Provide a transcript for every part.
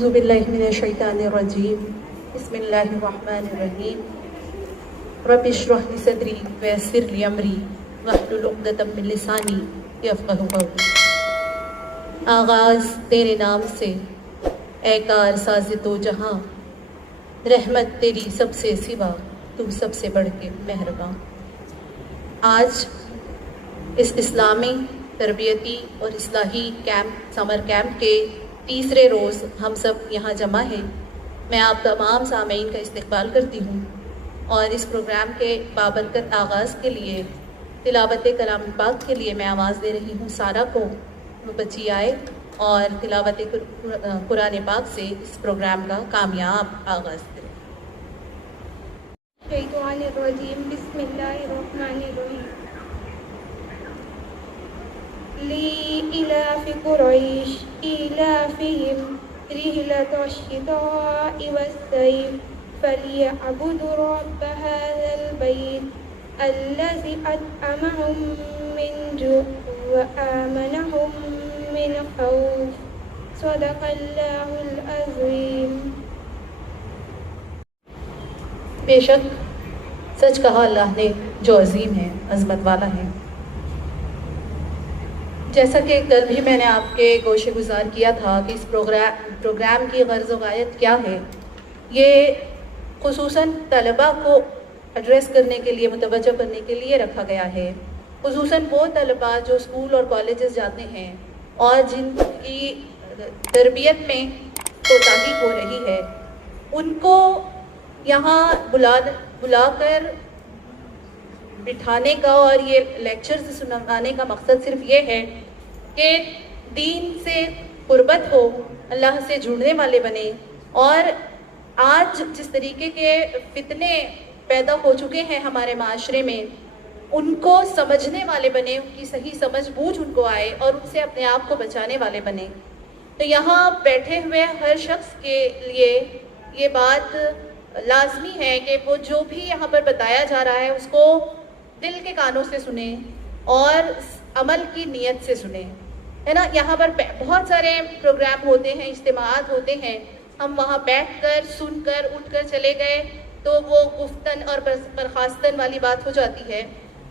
اعوذ باللہ من الشیطان الرجیم بسم اللہ الرحمن الرحیم رب اشرح لی صدری ویسر لی امری واحلل عقدۃ من لسانی یفقہوا قولی۔ آغاز تیرے نام سے اے کار ساز تو جہاں، رحمت تیری سب سے سوا تو سب سے بڑھ کے مہرباں۔ آج اس اسلامی تربیتی اور اصلاحی کیمپ سمر کیمپ کے تیسرے روز ہم سب یہاں جمع ہیں۔ میں آپ تمام سامعین کا استقبال کرتی ہوں اور اس پروگرام کے بابرکت آغاز کے لیے تلاوت کلام پاک کے لیے میں آواز دے رہی ہوں سارا کو۔ وہ بچی آئے اور تلاوت قرآن پاک سے اس پروگرام کا کامیاب آغاز کریں۔ شیطان الرجیم بسم اللہ الرحمن الرحیم۔ لإلاف قریش إلافهم رحلة الشتاء والصيف فليعبدوا رب هذا البيت الذي أطعمهم من جوع وآمنهم من خوف صدق اللہ العظیم۔ بے شک سچ کہا اللہ نے جو عظیم ہے، عظمت والا ہے۔ جیسا کہ کل بھی میں نے آپ کے گوشے گزار کیا تھا کہ اس پروگرام کی غرض و غایت کیا ہے، یہ خصوصاً طلباء کو ایڈریس کرنے کے لیے، متوجہ کرنے کے لیے رکھا گیا ہے۔ خصوصاً وہ طلباء جو اسکول اور کالجز جاتے ہیں اور جن کی تربیت میں کوتاہی ہو رہی ہے، ان کو یہاں بلا کر بٹھانے کا اور یہ لیکچرز سنانے کا مقصد صرف یہ ہے کہ دین سے قربت ہو، اللہ سے جڑنے والے بنے، اور آج جس طریقے کے فتنے پیدا ہو چکے ہیں ہمارے معاشرے میں، ان کو سمجھنے والے بنے، ان کی صحیح سمجھ بوجھ ان کو آئے اور ان سے اپنے آپ کو بچانے والے بنے۔ تو یہاں بیٹھے ہوئے ہر شخص کے لیے یہ بات لازمی ہے کہ وہ جو بھی یہاں پر بتایا جا رہا ہے اس کو دل کے کانوں سے سنیں اور عمل کی نیت سے سنیں، ہے نا۔ یہاں پر بہت سارے پروگرام ہوتے ہیں، اجتماعات ہوتے ہیں، ہم وہاں بیٹھ کر سن کر اٹھ کر چلے گئے تو وہ گفتن اور برخاستن والی بات ہو جاتی ہے۔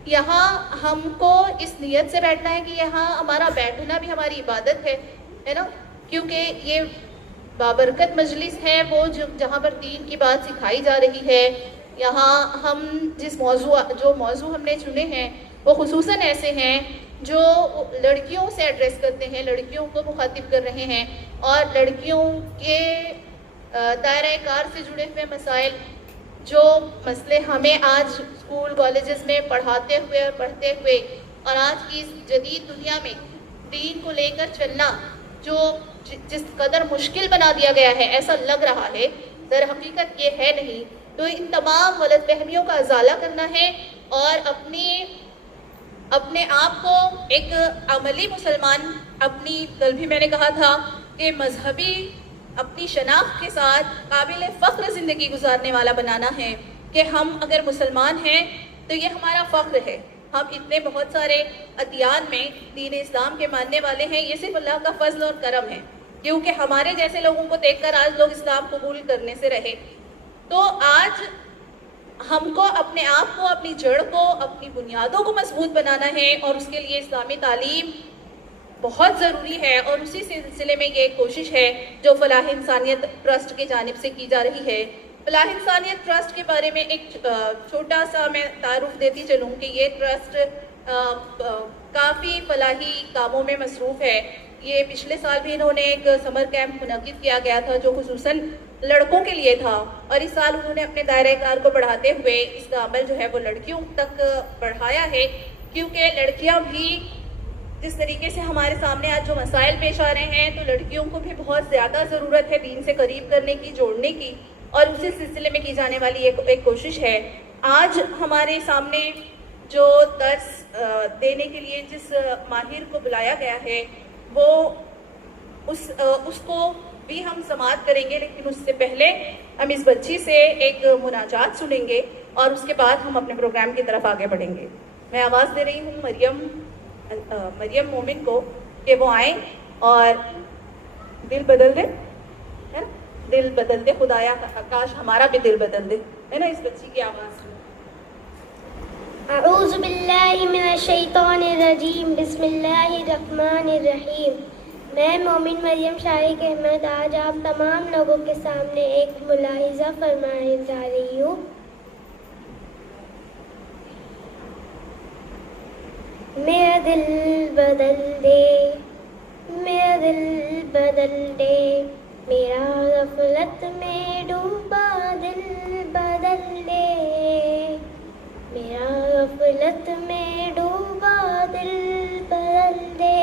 یہاں ہم کو اس نیت سے بیٹھنا ہے کہ یہاں ہمارا بیٹھنا بھی ہماری عبادت ہے نا، کیونکہ یہ بابرکت مجلس ہے وہ جہاں پر دین کی بات سکھائی جا رہی ہے۔ یہاں ہم جو موضوع ہم نے چنے ہیں وہ خصوصاً ایسے ہیں جو لڑکیوں سے ایڈریس کرتے ہیں، لڑکیوں کو مخاطب کر رہے ہیں، اور لڑکیوں کے دائرہ کار سے جڑے ہوئے مسائل، جو مسئلے ہمیں آج اسکول کالجز میں پڑھاتے ہوئے اور پڑھتے ہوئے اور آج کی اس جدید دنیا میں دین کو لے کر چلنا جو جس قدر مشکل بنا دیا گیا ہے، ایسا لگ رہا ہے، در حقیقت یہ ہے نہیں۔ تو ان تمام غلط فہمیوں کا ازالہ کرنا ہے اور اپنے آپ کو ایک عملی مسلمان، کل بھی میں نے کہا تھا کہ مذہبی اپنی شناخت کے ساتھ قابل فخر زندگی گزارنے والا بنانا ہے کہ ہم اگر مسلمان ہیں تو یہ ہمارا فخر ہے۔ ہم اتنے بہت سارے ادیان میں دین اسلام کے ماننے والے ہیں، یہ صرف اللہ کا فضل اور کرم ہے، کیونکہ ہمارے جیسے لوگوں کو دیکھ کر آج لوگ اسلام قبول کرنے سے رہے۔ تو آج ہم کو اپنے آپ کو، اپنی جڑ کو، اپنی بنیادوں کو مضبوط بنانا ہے، اور اس کے لیے اسلامی تعلیم بہت ضروری ہے، اور اسی سلسلے میں یہ کوشش ہے جو فلاح انسانیت ٹرسٹ کی جانب سے کی جا رہی ہے۔ فلاح انسانیت ٹرسٹ کے بارے میں ایک چھوٹا سا میں تعارف دیتی چلوں کہ یہ ٹرسٹ کافی فلاحی کاموں میں مصروف ہے۔ یہ پچھلے سال بھی انہوں نے ایک سمر کیمپ منعقد کیا گیا تھا جو خصوصاً لڑکوں کے لیے تھا، اور اس سال انہوں نے اپنے دائرہ کار کو بڑھاتے ہوئے اس کا عمل جو ہے وہ لڑکیوں تک بڑھایا ہے، کیونکہ لڑکیاں بھی جس طریقے سے ہمارے سامنے آج جو مسائل پیش آ رہے ہیں تو لڑکیوں کو بھی بہت زیادہ ضرورت ہے دین سے قریب کرنے کی، جوڑنے کی، اور اسی سلسلے میں کی جانے والی ایک کوشش ہے۔ آج ہمارے سامنے جو درس دینے کے لیے جس ماہر کو بلایا گیا ہے وہ اس کو بھی ہم سماعت کریں گے، لیکن اس سے پہلے ہم اس بچی سے ایک مناجات سنیں گے اور اس کے بعد ہم اپنے پروگرام کی طرف آگے بڑھیں گے۔ میں آواز دے رہی ہوں مریم مومن کو کہ وہ آئیں اور دل بدل دیں، ہے نا؟ بدل دے خدایا، کاش ہمارا بھی دل بدل دے، ہے نا، اس بچی کی آواز میں۔ اعوذ باللہ من الشیطان الرجیم، بسم اللہ الرحمن الرحیم۔ میں مومن مریم شارق احمد آج آپ تمام لوگوں کے سامنے ایک ملاحظہ فرمانے جا رہی ہوں۔ میرا دل بدل دے، میرا دل بدل دے، میرا غفلت میں ڈوبا دل بدل دے، میرا غفلت میں ڈوبا دل بدل دے،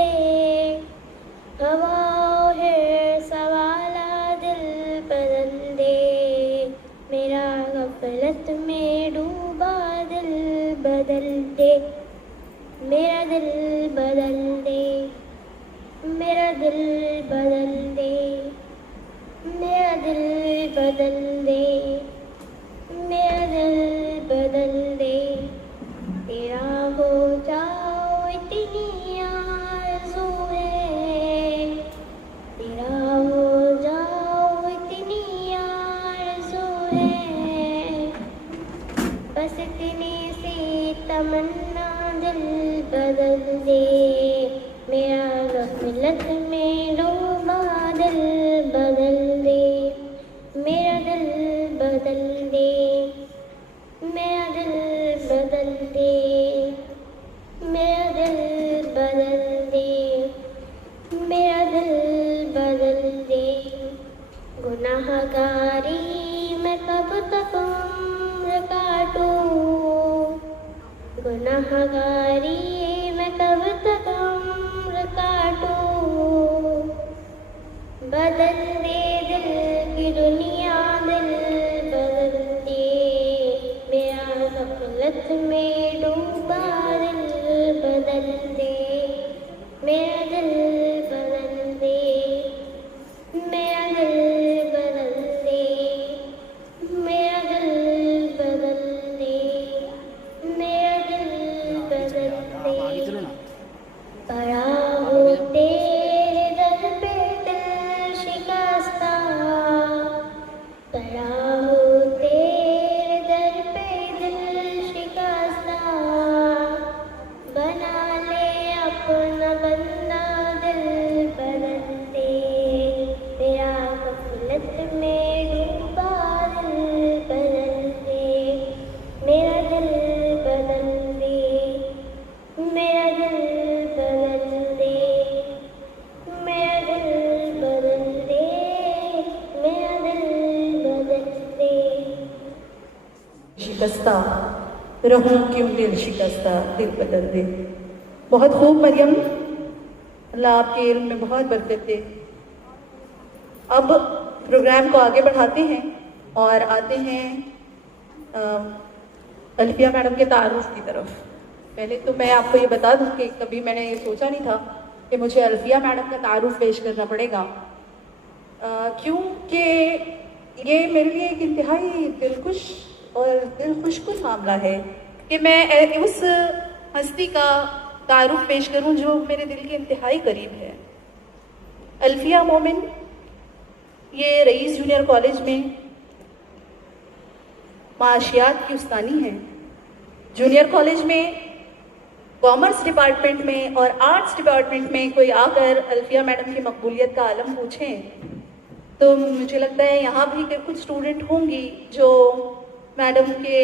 ہوا ہے سوالا دل بدل دے، میرا غفلت میں ڈوبا دل بدل دے، میرا دل بدل دے، میرا دل بدل دے، میرا دل بدل دے، میرا دل بدل دے، تیرا ہو جاؤ اتنی آرزو ہے، تیرا ہو جاؤ اتنی آرزو ہے، بس اتنی سی تمنا دل بدل دے، میرا غفلت میں ڈوبا دل بدل دے، میرا دل بدل دے، میرا دل بدل دے، میرا دل بدل دے، میرا دل بدل دے، گناہ گاری میں کب تک عمر کاٹوں، گناہ گاری میں کب تک عمر کاٹوں، بدل دے دل کی دنیا دل بدل دے، میرا غفلت میں ڈوبا دل بدل دے، میرا دل بدل دے، میرا دل بدل دے، میرا دل بدل دے، میرا دل بدل دے، پڑا ہو تیرے در پہ دل شکستہ، پڑا ہو تیرے در پہ دل شکستہ، بنا لے اپنا بندہ دل بدل دے، میرا غفلت میں ڈوبا دل بدل دے، میرا دل بدل دے، میرا دل بدل دے، میرا دل بدل دے، میرا دل بدل دے۔ شکستہ رہوں کیوں دل شکستہ دل بدل دے۔ بہت خوب مریم، اللہ آپ کے علم میں بہت برکت دے۔ اب پروگرام کو آگے بڑھاتے ہیں اور آتے ہیں الفیہ میڈم کے تعارف کی طرف۔ پہلے تو میں آپ کو یہ بتا دوں کہ کبھی میں نے یہ سوچا نہیں تھا کہ مجھے الفیہ میڈم کا تعارف پیش کرنا پڑے گا، کیونکہ یہ میرے لیے ایک انتہائی دلکش اور دل خوش کن معاملہ ہے کہ میں اس ہستی کا تعارف پیش کروں جو میرے دل کے انتہائی قریب ہے۔ الفیہ مومن یہ رئیس جونیئر کالج میں معاشیات کی استانی ہیں۔ جونیئر کالج میں کامرس ڈپارٹمنٹ میں اور آرٹس ڈپارٹمنٹ میں کوئی آ کر الفیہ میڈم کی مقبولیت کا عالم پوچھیں تو مجھے لگتا ہے یہاں بھی کہ کچھ اسٹوڈنٹ ہوں گی جو میڈم کے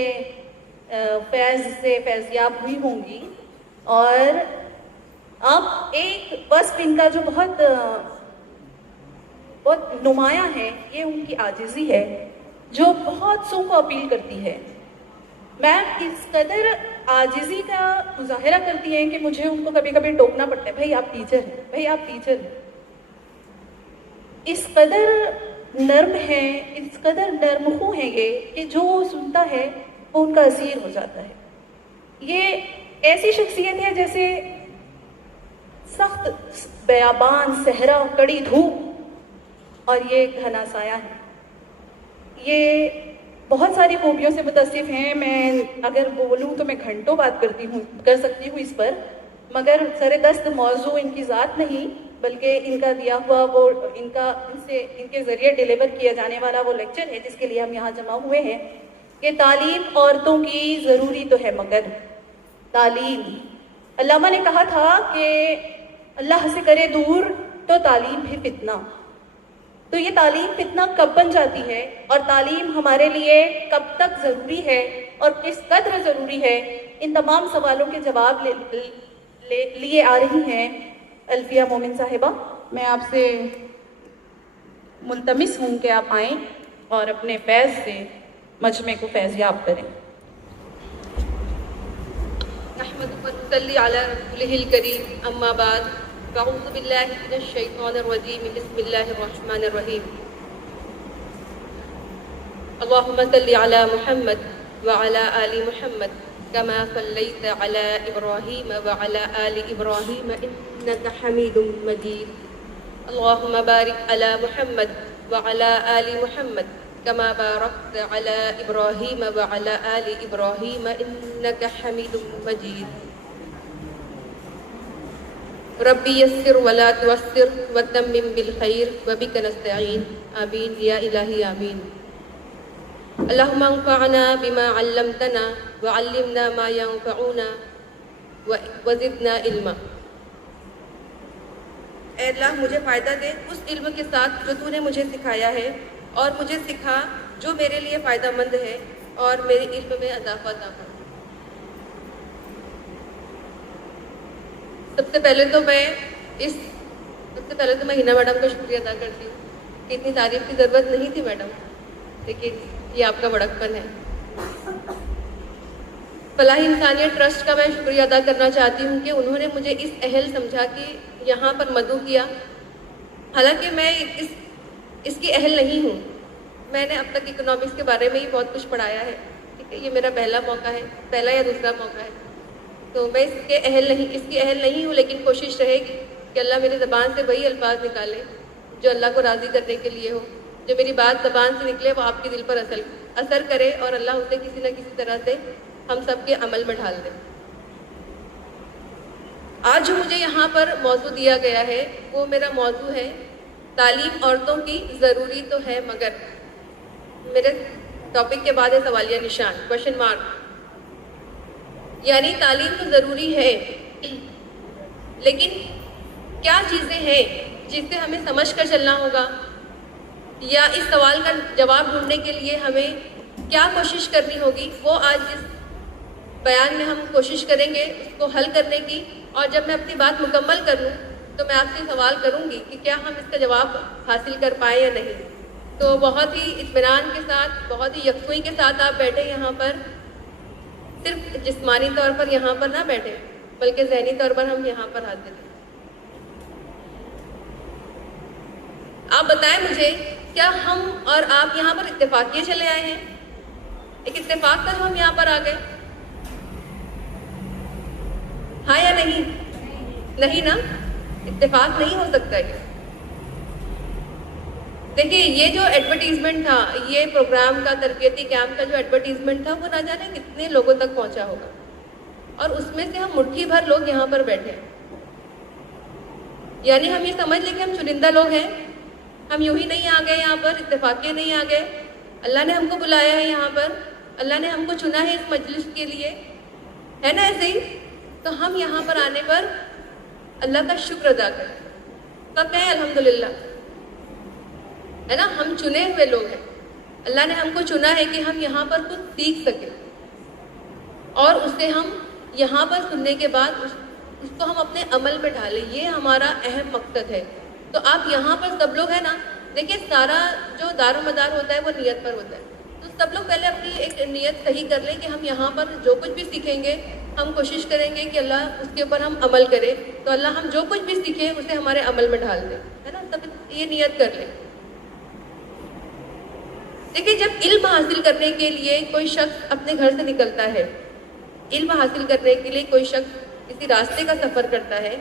فیض سے فیضیاب ہوئی ہوں گی، اور اب ایک وصف ان کا جو بہت نمایاں ہے یہ ان کی عاجزی ہے جو بہت سو کو اپیل کرتی ہے۔ میم اس قدر عاجزی کا مظاہرہ کرتی ہیں کہ مجھے ان کو کبھی کبھی ٹوکنا پڑتا ہے، بھائی آپ ٹیچر ہیں، بھائی آپ ٹیچر ہیں۔ اس قدر نرم ہیں، اس قدر نرم خو ہیں یہ کہ جو سنتا ہے وہ ان کا اسیر ہو جاتا ہے۔ یہ ایسی شخصیت ہے جیسے سخت بیابان، صحرا، کڑی دھوپ اور یہ گھنا سایہ ہے۔ یہ بہت ساری خوبیوں سے متصف ہیں، میں اگر بولوں تو میں گھنٹوں بات کر سکتی ہوں اس پر، مگر سر دست موضوع ان کی ذات نہیں بلکہ ان کا دیا ہوا وہ ان کے ذریعے ڈیلیور کیا جانے والا وہ لیکچر ہے جس کے لیے ہم یہاں جمع ہوئے ہیں کہ تعلیم عورتوں کی ضروری تو ہے مگر تعلیم، علامہ نے کہا تھا کہ اللہ سے کرے دور تو تعلیم ہے فتنہ. تو یہ تعلیم فتنہ کب بن جاتی ہے اور تعلیم ہمارے لیے کب تک ضروری ہے اور کس قدر ضروری ہے، ان تمام سوالوں کے جواب لیے آ رہی ہیں الفیہ مومن صاحبہ. میں آپ سے ملتمس ہوں کہ آپ آئیں اور اپنے فیض سے مجمع کو فیض یاب کریں. نحمد ونصلی علی رسولہ الکریم، اما بعد، اعوذ باللہ من الشیطان الرجیم، بسم اللہ الرحمن الرحیم. اللہم صلی علی محمد وعلی آل محمد کما صلیت علی ابراہیم وعلی آل ابراہیم انک حمید مجید. اللہم بارک علی محمد وعلی آل محمد کما بارکت علی ابراہیم وعلی آل ابراہیم انک حمید مجید. ربی یسر ولا تعسر وتمم بالخیر وبک نستعین. آمین یا الہی آمین. اللہم انفعنا بما علمتنا وعلمنا ما ينفعنا وزدنا علما. اے اللہ مجھے فائدہ دے اس علم کے ساتھ جو تو نے مجھے سکھایا ہے، اور مجھے سکھا جو میرے لیے فائدہ مند ہے، اور میرے علم میں اضافہ عطا کر. سب سے پہلے تو میں ہینا میڈم کا شکریہ ادا کرتی ہوں کہ اتنی تعریف کی ضرورت نہیں تھی میڈم، لیکن یہ آپ کا بڑکپن ہے. فلاح انسانیت ٹرسٹ کا میں شکریہ ادا کرنا چاہتی ہوں کہ انہوں نے مجھے اس اہل سمجھا کہ یہاں پر مدعو کیا، حالانکہ میں اس کی اہل نہیں ہوں. میں نے اب تک اکنامکس کے بارے میں ہی بہت کچھ پڑھایا ہے، ٹھیک ہے، یہ میرا پہلا موقع ہے، پہلا یا دوسرا موقع ہے، تو میں اس کی اہل نہیں ہوں. لیکن کوشش رہے گی کہ اللہ میری زبان سے وہی الفاظ نکالے جو اللہ کو راضی کرنے کے لیے ہو، جو میری بات زبان سے نکلے وہ آپ کے دل پر اثر کرے، اور اللہ اسے کسی نہ کسی طرح سے ہم سب کے عمل میں ڈھال دے. آج جو مجھے یہاں پر موضوع دیا گیا ہے وہ میرا موضوع ہے تعلیم عورتوں کی ضروری تو ہے مگر. میرے ٹاپک کے بعد ہے سوالیہ نشان، کوشچن مارک. یعنی تعلیم تو ضروری ہے، لیکن کیا چیزیں ہیں جس سے ہمیں سمجھ کر چلنا ہوگا، یا اس سوال کا جواب ڈھونڈنے کے لیے ہمیں کیا کوشش کرنی ہوگی، وہ آج اس بیان میں ہم کوشش کریں گے اس کو حل کرنے کی. اور جب میں اپنی بات مکمل کر لوں تو میں آپ سے سوال کروں گی کہ کیا ہم اس کا جواب حاصل کر پائیں یا نہیں. تو بہت ہی اطمینان کے ساتھ، بہت ہی یکسوئی کے ساتھ آپ بیٹھے یہاں پر، صرف جسمانی طور پر یہاں پر نہ بیٹھے بلکہ ذہنی طور پر ہم یہاں پر حاضر ہیں. آپ بتائیں مجھے، کیا ہم اور آپ یہاں پر اتفاقیے چلے آئے ہیں؟ ایک اتفاق تھا جو ہم یہاں پر آ گئے؟ ہاں یا نہیں؟ نہیں نا، اتفاق نہیں ہو سکتا. یہ دیکھیے، یہ جو ایڈورٹیزمنٹ تھا، یہ پروگرام کا، تربیتی کیمپ کا جو ایڈورٹیزمنٹ تھا، وہ نہ جانے کتنے لوگوں تک پہنچا ہوگا، اور اس میں سے ہم مٹھی بھر لوگ یہاں پر بیٹھے ہیں. یعنی ہم یہ سمجھ لیں کہ ہم چنندہ لوگ ہیں، ہم یوں ہی نہیں آ گئے یہاں پر، اتفاقی نہیں آ گئے. اللہ نے ہم کو بلایا ہے یہاں پر، اللہ نے ہم کو چنا ہے اس مجلس کے لیے، ہے نا ایسے ہی؟ تو ہم یہاں پر آنے پر اللہ کا شکر ادا کریں. سب کہیں الحمدللہ، ہے نا؟ ہم چنے ہوئے لوگ ہیں، اللہ نے ہم کو چنا ہے کہ ہم یہاں پر کچھ سیکھ سکیں، اور اسے ہم یہاں پر سننے کے بعد اس کو ہم اپنے عمل میں ڈالیں. یہ ہمارا اہم مقصد ہے. تو آپ یہاں پر سب لوگ ہیں نا، دیکھیں سارا جو دار و مدار ہوتا ہے وہ نیت پر ہوتا ہے. تو سب لوگ پہلے اپنی ایک نیت صحیح کر لیں کہ ہم یہاں پر جو کچھ بھی سیکھیں گے ہم کوشش کریں گے کہ اللہ اس کے اوپر ہم عمل کرے. تو اللہ ہم جو کچھ بھی سیکھیں اسے ہمارے عمل میں ڈال دے، ہے نا؟ تب یہ نیت کر لیں. دیکھیں، جب علم حاصل کرنے کے لیے کوئی شخص اپنے گھر سے نکلتا ہے، علم حاصل کرنے کے لیے کوئی شخص کسی راستے کا سفر کرتا ہے،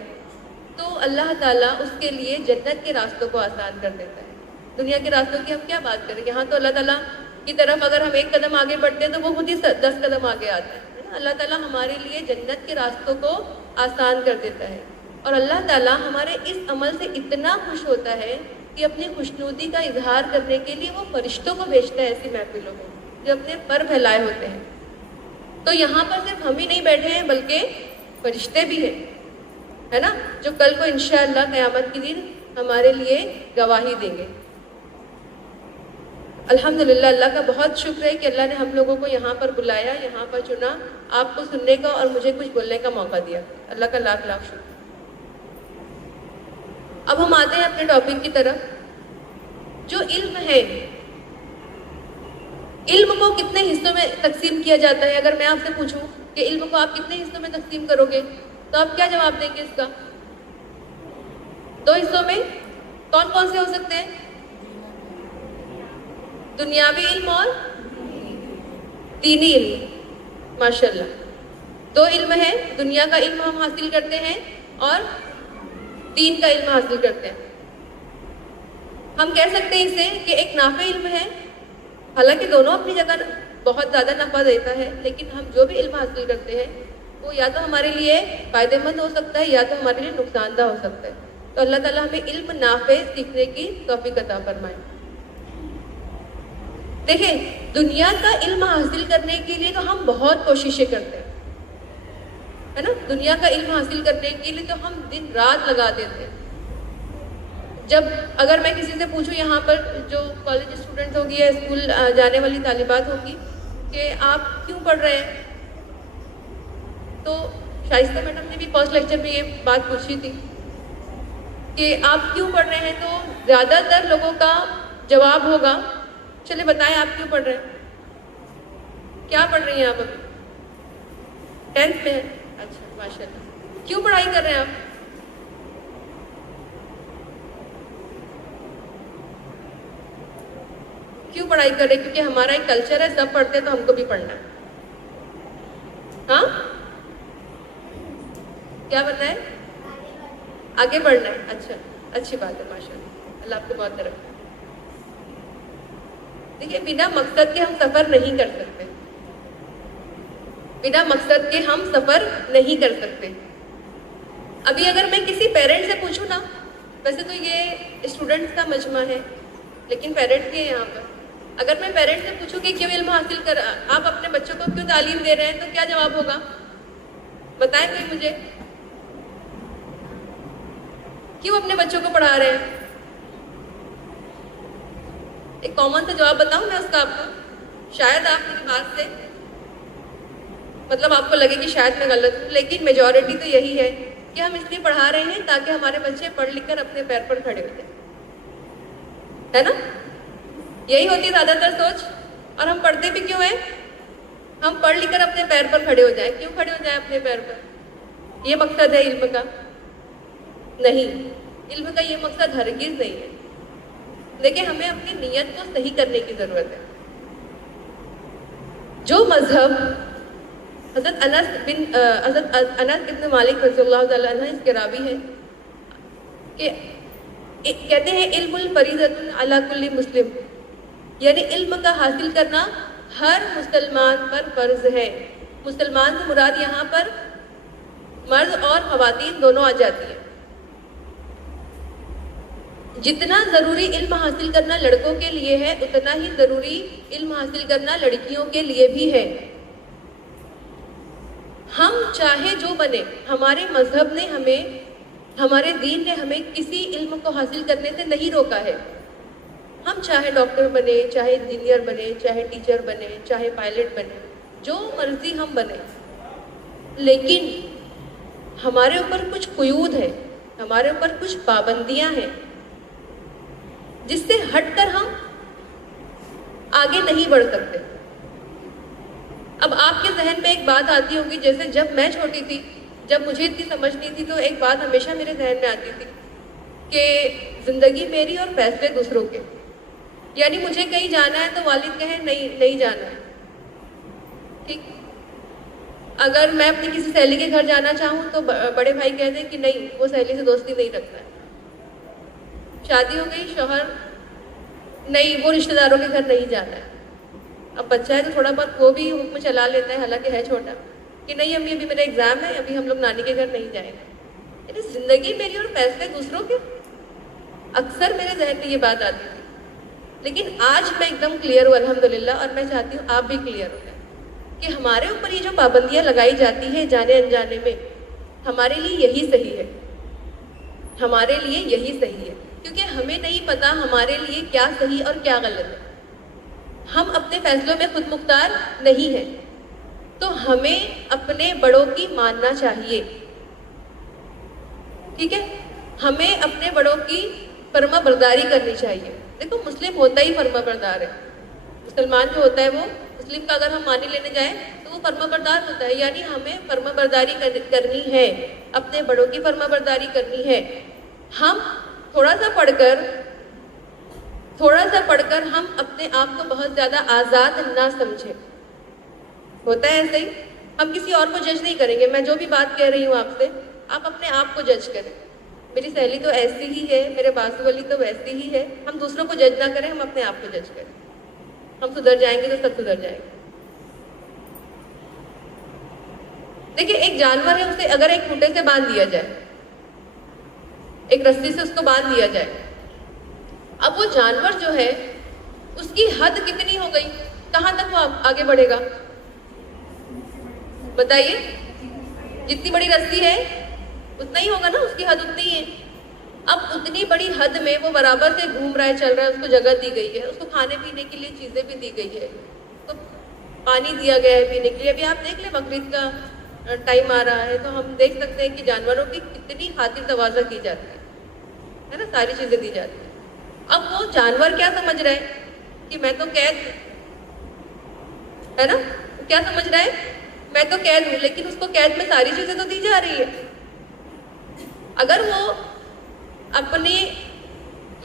تو اللہ تعالیٰ اس کے لیے جنت کے راستوں کو آسان کر دیتا ہے. دنیا کے راستوں کی ہم کیا بات کریں، یہاں تو اللہ تعالیٰ کی طرف اگر ہم ایک قدم آگے بڑھتے ہیں تو وہ خود ہی 10 قدم آگے آتے ہیں. اللہ تعالیٰ ہمارے لیے جنت کے راستوں کو آسان کر دیتا ہے. اور اللہ تعالیٰ ہمارے اس عمل سے اتنا خوش ہوتا ہے کہ اپنی خوشنودی کا اظہار کرنے کے لیے وہ فرشتوں کو بھیجتا ہے ایسی محفلوں میں جو اپنے پر پھیلائے ہوتے ہیں. تو یہاں پر صرف ہم ہی نہیں بیٹھے ہیں بلکہ فرشتے بھی ہیں، ہے نا، جو کل کو انشاءاللہ قیامت کے دن ہمارے لیے گواہی دیں گے. الحمدللہ اللہ کا بہت شکر ہے کہ اللہ نے ہم لوگوں کو یہاں پر بلایا، یہاں پر چنا، آپ کو سننے کا اور مجھے کچھ بولنے کا موقع دیا. اللہ کا لاکھ لاکھ شکر. اب ہم آتے ہیں اپنے ٹاپک کی طرف. جو علم ہے، علم کو کتنے حصوں میں تقسیم کیا جاتا ہے؟ اگر میں آپ سے پوچھوں کہ علم کو آپ کتنے حصوں میں تقسیم کرو گے تو آپ کیا جواب دیں گے اس کا؟ 2 حصوں میں. کون کون سے ہو سکتے ہیں؟ دنیاوی علم اور دینی علم. ماشاءاللہ 2 علم ہیں. دنیا کا علم ہم حاصل کرتے ہیں اور دین کا علم حاصل کرتے ہیں. ہم کہہ سکتے ہیں اسے کہ ایک نافع علم ہے، حالانکہ دونوں اپنی جگہ بہت زیادہ نفع دیتا ہے، لیکن ہم جو بھی علم حاصل کرتے ہیں وہ یا تو ہمارے لیے فائدہ مند ہو سکتا ہے یا تو ہمارے لیے نقصان دہ ہو سکتا ہے. تو اللہ تعالیٰ ہمیں علم نافع سیکھنے کی توفیق عطا فرمائے. دیکھیں، دنیا کا علم حاصل کرنے کے لیے تو ہم بہت کوششیں کرتے ہیں، ہے نا. دنیا کا علم حاصل کرنے کے لیے تو ہم دن رات لگا دیتے ہیں. جب اگر میں کسی سے پوچھوں یہاں پر جو کالج اسٹوڈنٹس ہوگی یا اسکول جانے والی طالبات ہوگی کہ آپ کیوں پڑھ رہے ہیں، تو شائستہ میڈم نے بھی فرسٹ لیکچر میں یہ بات پوچھی تھی کہ آپ کیوں پڑھ رہے ہیں، تو زیادہ تر لوگوں کا جواب ہوگا چلے بتائیں آپ کیوں پڑھ رہے ہیں، کیا پڑھ رہی ہیں آپ ابھی؟ 10th میں ہے. اچھا ماشاء اللہ. کیوں پڑھائی کر رہے ہیں آپ؟ کیوں پڑھائی کر رہے ہیں؟ کیونکہ ہمارا ایک کلچر ہے، سب پڑھتے ہیں تو ہم کو بھی پڑھنا ہے. ہاں کیا بننا ہے؟ آگے بڑھنا ہے. اچھا اچھی بات ہے ماشاء اللہ. اللہ آپ کو بہت طرف. دیکھیے، بنا مقصد کے ہم سفر نہیں کر سکتے. بنا مقصد کے ہم سفر نہیں کر سکتے. ابھی اگر میں کسی پیرنٹ سے پوچھوں نا، ویسے تو یہ اسٹوڈنٹس کا مجمع ہے لیکن پیرنٹس بھی ہیں یہاں پر. اگر میں پیرنٹ سے پوچھوں کہ کیوں علم حاصل کر آپ اپنے بچوں کو کیوں تعلیم دے رہے ہیں تو کیا جواب ہوگا؟ بتائیں کوئی مجھے. کیوں اپنے بچوں کو پڑھا رہے ہیں؟ ایک کامن سا جواب بتاؤں میں اس کا آپ کو. شاید آپ کی بات سے مطلب آپ کو لگے کہ شاید میں غلط ہوں، لیکن میجورٹی تو یہی ہے کہ ہم اس لیے پڑھا رہے ہیں تاکہ ہمارے بچے پڑھ لکھ کر اپنے پیر پر کھڑے ہو جائیں، ہے نا. یہی ہوتی ہے زیادہ تر سوچ. اور ہم پڑھتے بھی کیوں ہیں؟ ہم پڑھ لکھ کر اپنے پیر پر کھڑے ہو جائیں. کیوں کھڑے ہو جائیں اپنے پیر پر؟ یہ مقصد ہے علم کا؟ نہیں، علم کا یہ مقصد ہرگز نہیں ہے. دیکھیں، ہمیں اپنی نیت کو صحیح کرنے کی ضرورت ہے. جو مذہب حضرت انس ابن مالک رضی اللہ تعالیٰ عنہ اس کے راوی ہیں کہ کہتے ہیں علم الفریضۃ علی کل مسلم، یعنی علم کا حاصل کرنا ہر مسلمان پر فرض ہے. مسلمان سے مراد یہاں پر مرد اور خواتین دونوں آ جاتی ہیں. جتنا ضروری علم حاصل کرنا لڑکوں کے لیے ہے اتنا ہی ضروری علم حاصل کرنا لڑکیوں کے لیے بھی ہے. ہم چاہے جو بنے، ہمارے مذہب نے ہمیں، ہمارے دین نے ہمیں کسی علم کو حاصل کرنے سے نہیں روکا ہے. ہم چاہے ڈاکٹر بنے، چاہے انجینئر بنے، چاہے ٹیچر بنے، چاہے پائلٹ بنے، جو مرضی ہم بنے، لیکن ہمارے اوپر کچھ قیود ہے، ہمارے اوپر کچھ پابندیاں ہیں جس سے ہٹ کر ہم آگے نہیں بڑھ سکتے. اب آپ کے ذہن میں ایک بات آتی ہوگی، جیسے جب میں چھوٹی تھی، جب مجھے اتنی سمجھ نہیں تھی، تو ایک بات ہمیشہ میرے ذہن میں آتی تھی کہ زندگی میری اور فیصلے دوسروں کے. یعنی مجھے کہیں جانا ہے تو والد کہیں نہیں جانا ہے. ٹھیک، اگر میں اپنی کسی سہیلی کے گھر جانا چاہوں تو بڑے بھائی کہہ دیں کہ نہیں، وہ سہیلی سے دوستی نہیں رکھنا ہے. شادی ہو گئی، شوہر نہیں، وہ رشتہ داروں کے گھر نہیں جانا ہے. اب بچہ ہے تو تھوڑا بہت وہ بھی حکم چلا لیتا ہے، حالانکہ ہے چھوٹا، کہ نہیں امی ابھی میرا ایگزام ہے، ابھی ہم لوگ نانی کے گھر نہیں جائیں گے. یعنی زندگی میری اور فیصلے دوسروں کے. اکثر میرے ذہن میں یہ بات آتی تھی, لیکن آج میں ایک دم کلیئر ہوں الحمدللہ, اور میں چاہتی ہوں آپ بھی کلیئر ہو جائیں کہ ہمارے اوپر یہ جو پابندیاں لگائی جاتی ہیں جانے انجانے میں, ہمارے لیے یہی صحیح ہے, ہمارے لیے یہی صحیح ہے, کیونکہ ہمیں نہیں پتا ہمارے لیے کیا صحیح اور کیا غلط ہے. ہم اپنے فیصلوں میں خود مختار نہیں ہیں, تو ہمیں اپنے بڑوں کی ماننا چاہیے. ٹھیک ہے, ہمیں اپنے بڑوں کی فرما برداری کرنی چاہیے. دیکھو مسلم ہوتا ہی فرما بردار ہے, مسلمان جو ہوتا ہے وہ مسلم کا اگر ہم معنی لینے جائیں تو وہ فرما بردار ہوتا ہے, یعنی ہمیں فرما برداری کرنی ہے, اپنے بڑوں کی فرما برداری کرنی ہے. ہم تھوڑا سا پڑھ کر ہم اپنے آپ کو بہت زیادہ آزاد نہ سمجھیں. ہوتا ہے ایسے ہی, ہم کسی اور کو جج نہیں کریں گے. میں جو بھی بات کہہ رہی ہوں آپ سے, آپ اپنے آپ کو جج کریں. میری سہیلی تو ایسی ہی ہے, میرے بازو والی تو ویسی ہی ہے. ہم دوسروں کو جج نہ کریں, ہم اپنے آپ کو جج کریں. ہم سدھر جائیں گے تو سب سدھر جائیں گے. دیکھیں ایک جانور ہے, اسے اگر ایک کھوٹے سے باندھ دیا جائے, ایک رسی سے اس کو باندھ دیا جائے, اب وہ جانور جو ہے اس کی حد کتنی ہو گئی, کہاں تک وہ آگے بڑھے گا بتائیے؟ جتنی بڑی رسی ہے اتنا ہی ہوگا نا, اس کی حد اتنی ہے. اب اتنی بڑی حد میں وہ برابر سے گھوم رہا ہے, چل رہا ہے, اس کو جگہ دی گئی ہے, اس کو کھانے پینے کے لیے چیزیں بھی دی گئی ہے, تو پانی دیا گیا ہے پینے کے لیے. ابھی آپ دیکھ لیں بقرعید کا ٹائم آ رہا ہے, تو ہم دیکھ سکتے ہیں کہ جانوروں کی کتنی خاطر تواضع کی جاتی ہے نا, ساری چیزیں دی جاتی ہیں. اب وہ جانور کیا سمجھ رہے ہیں کہ میں تو قید ہے نا, کیا سمجھ رہا ہے میں تو قید ہوں, لیکن اس کو قید میں ساری چیزیں تو دی جا رہی ہے. اگر وہ اپنے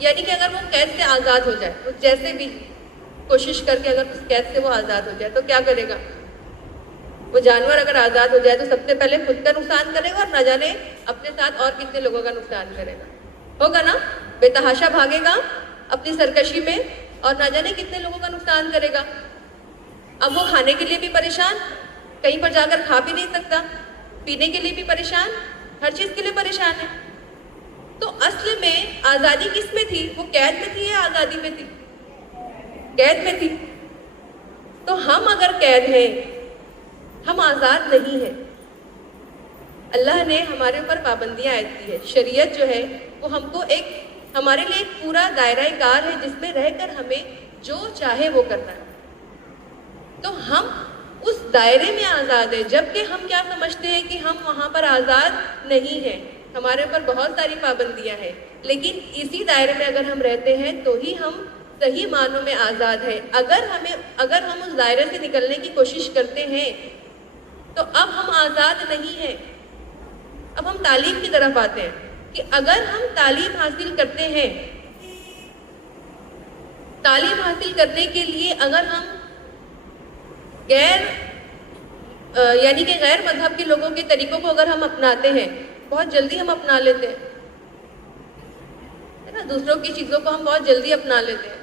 یعنی کہ اگر وہ قید سے آزاد ہو جائے, وہ جیسے بھی کوشش کر کے اگر اس قید سے وہ آزاد ہو جائے تو کیا کرے گا؟ وہ جانور اگر آزاد ہو جائے تو سب سے پہلے خود کا نقصان کرے گا, اور نہ جانے اپنے ساتھ اور کتنے لوگوں کا نقصان کرے گا. ہوگا نا, بے تحاشا بھاگے گا اپنی سرکشی میں, اور نہ جانے کتنے لوگوں کا نقصان کرے گا. اب وہ کھانے کے لیے بھی پریشان, کہیں پر جا کر کھا بھی نہیں سکتا, پینے کے لیے بھی پریشان, ہر چیز کے لیے پریشان ہے. تو اصل میں آزادی کس میں تھی؟ وہ قید میں تھی یا آزادی میں تھی؟ قید میں تھی. تو ہم اگر قید ہیں, ہم آزاد نہیں ہیں. اللہ نے ہمارے اوپر پابندیاں عائد کی ہے. شریعت جو ہے وہ ہم کو ہمارے لیے ایک پورا دائرہ کار ہے جس میں رہ کر ہمیں جو چاہے وہ کرنا ہے. تو ہم اس دائرے میں آزاد ہیں, جبکہ ہم کیا سمجھتے ہیں کہ ہم وہاں پر آزاد نہیں ہیں, ہمارے اوپر بہت ساری پابندیاں ہیں. لیکن اسی دائرے میں اگر ہم رہتے ہیں تو ہی ہم صحیح معنوں میں آزاد ہیں. اگر ہم اس دائرے سے نکلنے کی کوشش کرتے ہیں تو اب ہم آزاد نہیں ہیں. اب ہم تعلیم کی طرف آتے ہیں کہ اگر ہم تعلیم حاصل کرتے ہیں, تعلیم حاصل کرنے کے لیے اگر ہم یعنی کہ غیر مذہب کے لوگوں کے طریقوں کو اگر ہم اپناتے ہیں, بہت جلدی ہم اپنا لیتے ہیں, ہے نا, دوسروں کی چیزوں کو ہم بہت جلدی اپنا لیتے ہیں,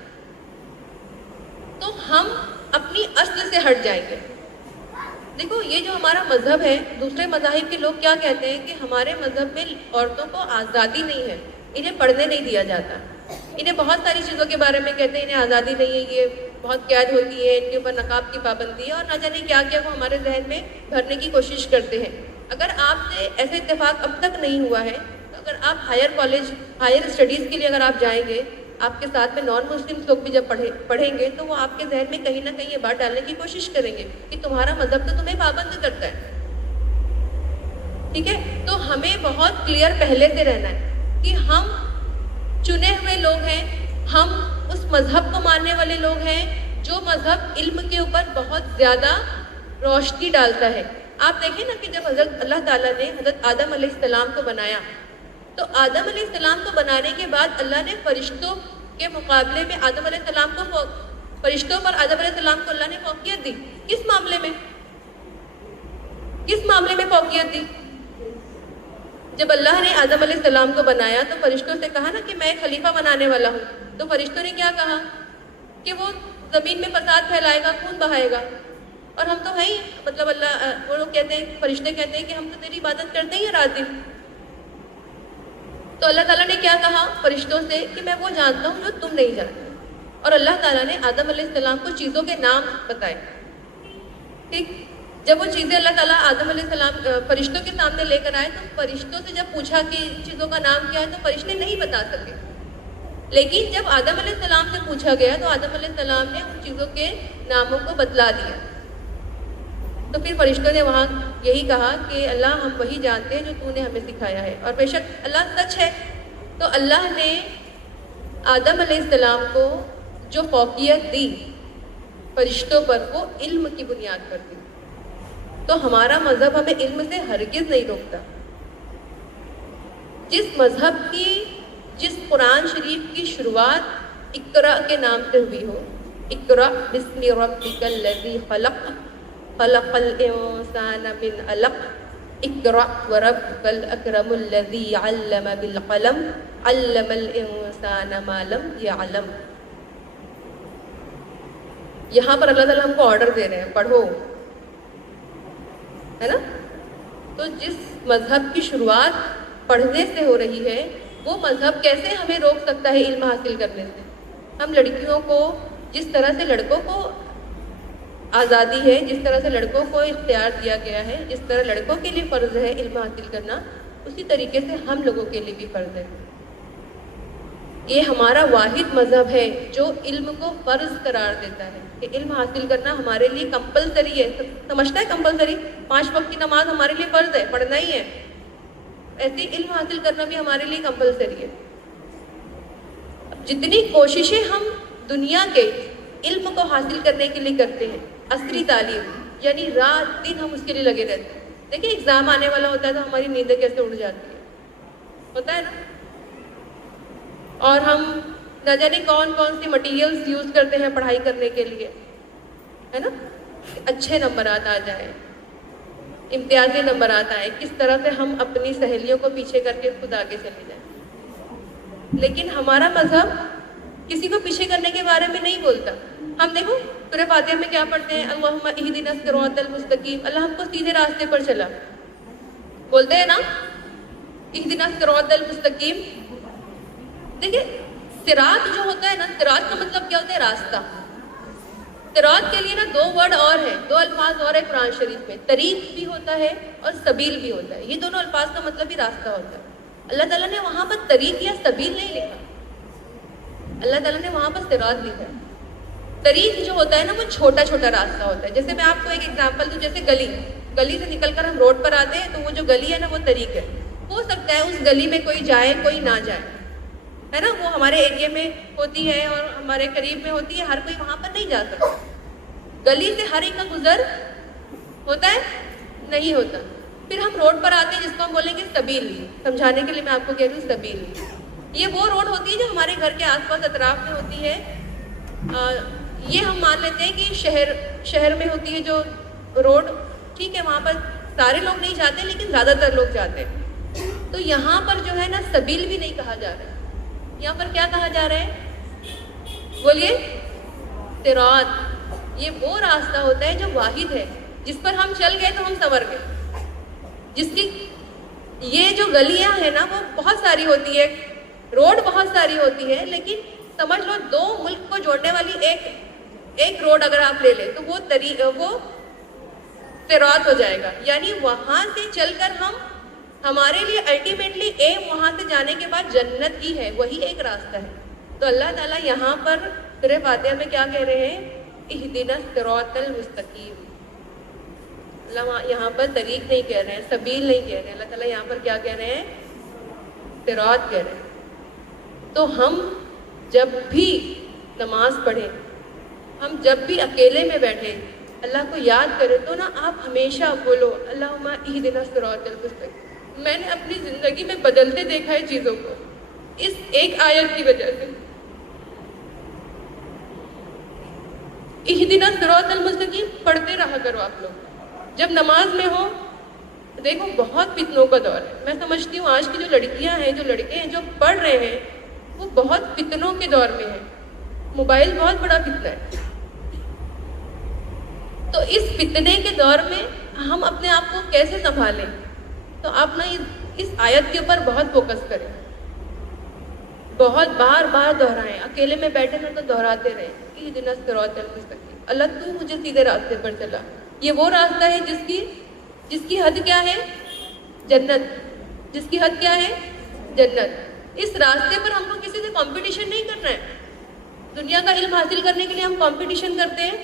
تو ہم اپنی اصل سے ہٹ جائیں گے. دیکھو یہ جو ہمارا مذہب ہے, دوسرے مذاہب کے لوگ کیا کہتے ہیں کہ ہمارے مذہب میں عورتوں کو آزادی نہیں ہے, انہیں پڑھنے نہیں دیا جاتا, انہیں بہت ساری چیزوں کے بارے میں کہتے ہیں انہیں آزادی نہیں ہے, یہ بہت قید ہوتی ہے, ان کے اوپر نقاب کی پابندی ہے, اور نہ جانے کیا کیا وہ ہمارے ذہن میں بھرنے کی کوشش کرتے ہیں. اگر آپ سے ایسے اتفاق اب تک نہیں ہوا ہے تو اگر آپ ہائر اسٹڈیز کے لیے اگر آپ جائیں گے, آپ کے ساتھ میں نان مسلم لوگ بھی جب پڑھیں گے تو وہ آپ کے ذہن میں کہیں نہ کہیں یہ بات ڈالنے کی کوشش کریں گے کہ تمہارا مذہب تو تمہیں پابند کرتا ہے. ٹھیک ہے, تو ہمیں بہت کلیئر پہلے سے رہنا ہے کہ ہم چنے ہوئے لوگ ہیں, ہم اس مذہب کو ماننے والے لوگ ہیں جو مذہب علم کے اوپر بہت زیادہ روشنی ڈالتا ہے. آپ دیکھیں نا کہ جب حضرت اللہ تعالیٰ نے حضرت آدم علیہ السلام کو بنایا, تو آدم علیہ السلام کو بنانے کے بعد اللہ نے فرشتوں کے مقابلے میں آدم علیہ السلام کو فرشتوں پر آدم علیہ السلام کو اللہ نے فوقیت دی. کس معاملے میں فوقیت دی؟ جب اللہ نے آدم علیہ السلام کو بنایا تو فرشتوں سے کہا نا کہ میں ایک خلیفہ بنانے والا ہوں, تو فرشتوں نے کیا کہا کہ وہ زمین میں فساد پھیلائے گا, خون بہائے گا. اور ہم تو ہیں ہی, مطلب اللہ وہ لوگ کہتے ہیں, فرشتے کہتے ہیں کہ ہم تو تیری عبادت کرتے ہی رات دن, تو اللہ تعالیٰ نے کیا کہا فرشتوں سے کہ میں وہ جانتا ہوں جو تم نہیں جانتے. اور اللہ تعالیٰ نے آدم علیہ السلام کو چیزوں کے نام بتائے. ٹھیک, جب وہ چیزیں اللہ تعالیٰ آدم علیہ السلام فرشتوں کے سامنے لے کر آئے تو فرشتوں سے جب پوچھا کہ ان چیزوں کا نام کیا ہے تو فرشتے نہیں بتا سکے. لیکن جب آدم علیہ السلام سے پوچھا گیا تو آدم علیہ السلام نے ان چیزوں کے ناموں کو بتلا دیا. تو پھر فرشتوں نے وہاں یہی کہا کہ اللہ ہم وہی جانتے ہیں جو تو نے ہمیں سکھایا ہے, اور بے شک اللہ سچ ہے. تو اللہ نے آدم علیہ السلام کو جو فوقیت دی فرشتوں پر وہ علم کی بنیاد پر دی. تو ہمارا مذہب ہمیں علم سے ہرگز نہیں روکتا. جس مذہب کی جس قرآن شریف کی شروعات اقرا کے نام سے ہوئی ہو, اقرا بسم ربک الذی خلق خلق الانسان من علق اقرا وربک الاکرم الذی علم بالقلم علم الانسان ما لم یعلم. یہاں پر اللہ تعالیٰ ہم کو آرڈر دے رہے ہیں پڑھو, ہے نا. تو جس مذہب کی شروعات پڑھنے سے ہو رہی ہے وہ مذہب کیسے ہمیں روک سکتا ہے علم حاصل کرنے سے. ہم لڑکیوں کو جس طرح سے لڑکوں کو آزادی ہے, جس طرح سے لڑکوں کو اختیار دیا گیا ہے, جس طرح لڑکوں کے لیے فرض ہے علم حاصل کرنا, اسی طریقے سے ہم لوگوں کے لیے بھی فرض ہے. یہ ہمارا واحد مذہب ہے جو علم کو فرض قرار دیتا ہے کہ علم حاصل کرنا ہمارے لیے کمپلسری ہے. سمجھتا ہے کمپلسری 5 وقت کی نماز ہمارے لیے فرض ہے, پڑھنا ہی ہے. ایسے علم حاصل کرنا بھی ہمارے لیے کمپلسری ہے. جتنی کوششیں ہم دنیا کے علم کو حاصل کرنے کے لیے کرتے ہیں, عصری تعلیم یعنی رات دن ہم اس کے لیے لگے رہتے ہیں. دیکھیں ایگزام آنے والا ہوتا ہے تو ہماری نیندیں کیسے اڑ جاتی ہے, ہوتا ہے نا. اور ہم نہ جانے کون کون سی مٹیریلز یوز کرتے ہیں پڑھائی کرنے کے لیے, ہے نا. اچھے نمبرات آ جائیں, امتیازی نمبرات آئے, کس طرح سے ہم اپنی سہیلیوں کو پیچھے کر کے خود آگے چلے جائیں. لیکن ہمارا مذہب کسی کو پیچھے کرنے کے بارے میں نہیں بولتا. ہم دیکھو سورہ فاتحہ میں کیا پڑھتے ہیں, اللہم اہدنا الصراط المستقیم, اللہ ہم کو سیدھے راستے پر چلا. بولتے ہیں نا اہدنا الصراط المستقیم. دیکھیں صراط جو ہوتا ہے نا, صراط کا مطلب کیا ہوتا ہے, راستہ. صراط کے لیے نا 2 ورڈ اور ہیں, 2 الفاظ اور ہے قرآن شریف میں, طریق بھی ہوتا ہے اور سبیل بھی ہوتا ہے. یہ دونوں الفاظ کا مطلب بھی راستہ ہوتا ہے. اللہ تعالیٰ نے وہاں پر طریق یا سبیل نہیں لکھا, اللہ تعالیٰ نے وہاں پر صراط لکھا. طریق جو ہوتا ہے نا وہ چھوٹا چھوٹا راستہ ہوتا ہے. جیسے میں آپ کو ایک ایگزامپل دوں, جیسے گلی سے نکل کر ہم روڈ پر آتے ہیں تو وہ جو گلی ہے نا وہ طریق ہے. ہو سکتا ہے اس گلی میں کوئی جائے کوئی نہ جائے, ہے نا. وہ ہمارے ایریا میں ہوتی ہے اور ہمارے قریب میں ہوتی ہے, ہر کوئی وہاں پر نہیں جا سکتا. گلی سے ہر ایک کا گزر ہوتا ہے نہیں ہوتا. پھر ہم روڈ پر آتے ہیں جس کو ہم بولیں گے سبیل. سمجھانے کے لیے میں آپ کو کہہ رہی ہوں سبیل. یہ وہ روڈ ہوتی ہے جو ہمارے گھر کے آس پاس اطراف میں ہوتی ہے. یہ ہم مان لیتے ہیں کہ شہر میں ہوتی ہے جو روڈ, ٹھیک ہے, وہاں پر سارے لوگ نہیں جاتے لیکن زیادہ تر لوگ جاتے ہیں. تو یہاں پر جو ہے نا سبیل بھی نہیں کہا جا رہا ہے, یہاں پر کیا کہا جا رہا ہے, بولیے صراط. یہ وہ راستہ ہوتا ہے جو واحد ہے, جس پر ہم چل گئے تو ہم سنور گئے. جس کی یہ جو گلیاں ہیں نا وہ بہت ساری ہوتی ہے, روڈ بہت ساری ہوتی ہے, لیکن سمجھ لو 2 ملک کو جوڑنے والی ایک روڈ اگر آپ لے لیں تو وہ صراط ہو جائے گا. یعنی وہاں سے چل کر ہمارے لیے الٹیمیٹلی ایم وہاں سے جانے کے بعد جنت ہی ہے, وہی ایک راستہ ہے. تو اللہ تعالیٰ یہاں پر سورہ فاتحہ میں کیا کہہ رہے ہیں, اہدنا الصراط المستقیم. اللہ یہاں پر طریق نہیں کہہ رہے ہیں, سبیل نہیں کہہ رہے ہیں, اللہ تعالیٰ یہاں پر کیا کہہ رہے ہیں, صراط کہہ رہے ہیں. تو ہم جب بھی نماز پڑھیں, ہم جب بھی اکیلے میں بیٹھیں, اللہ کو یاد کریں تو نا آپ ہمیشہ بولو اللہم اہدنا الصراط المستقیم. میں نے اپنی زندگی میں بدلتے دیکھا ہے چیزوں کو اس ایک آیت کی وجہ سے. اہدنا الصراط المستقیم پڑھتے رہا کرو آپ لوگ جب نماز میں ہو. دیکھو بہت فتنوں کا دور ہے. میں سمجھتی ہوں آج کی جو لڑکیاں ہیں, جو لڑکے ہیں, جو پڑھ رہے ہیں, وہ بہت فتنوں کے دور میں ہیں. موبائل بہت بڑا فتنہ ہے. تو اس فتنے کے دور میں ہم اپنے آپ کو کیسے سنبھالیں, تو آپ نا اس آیت کے اوپر بہت فوکس کریں. بہت بار بار دہرائیں, اکیلے میں بیٹھے نا تو دہراتے رہیں کہ اہدنا الصراط المستقیم, اللہ تو مجھے سیدھے راستے پر چلا. یہ وہ راستہ ہے جس کی حد کیا ہے؟ جنت. جس کی حد کیا ہے؟ جنت. اس راستے پر ہم کو کسی سے کمپٹیشن نہیں کرنا ہے. دنیا کا علم حاصل کرنے کے لیے ہم کمپٹیشن کرتے ہیں,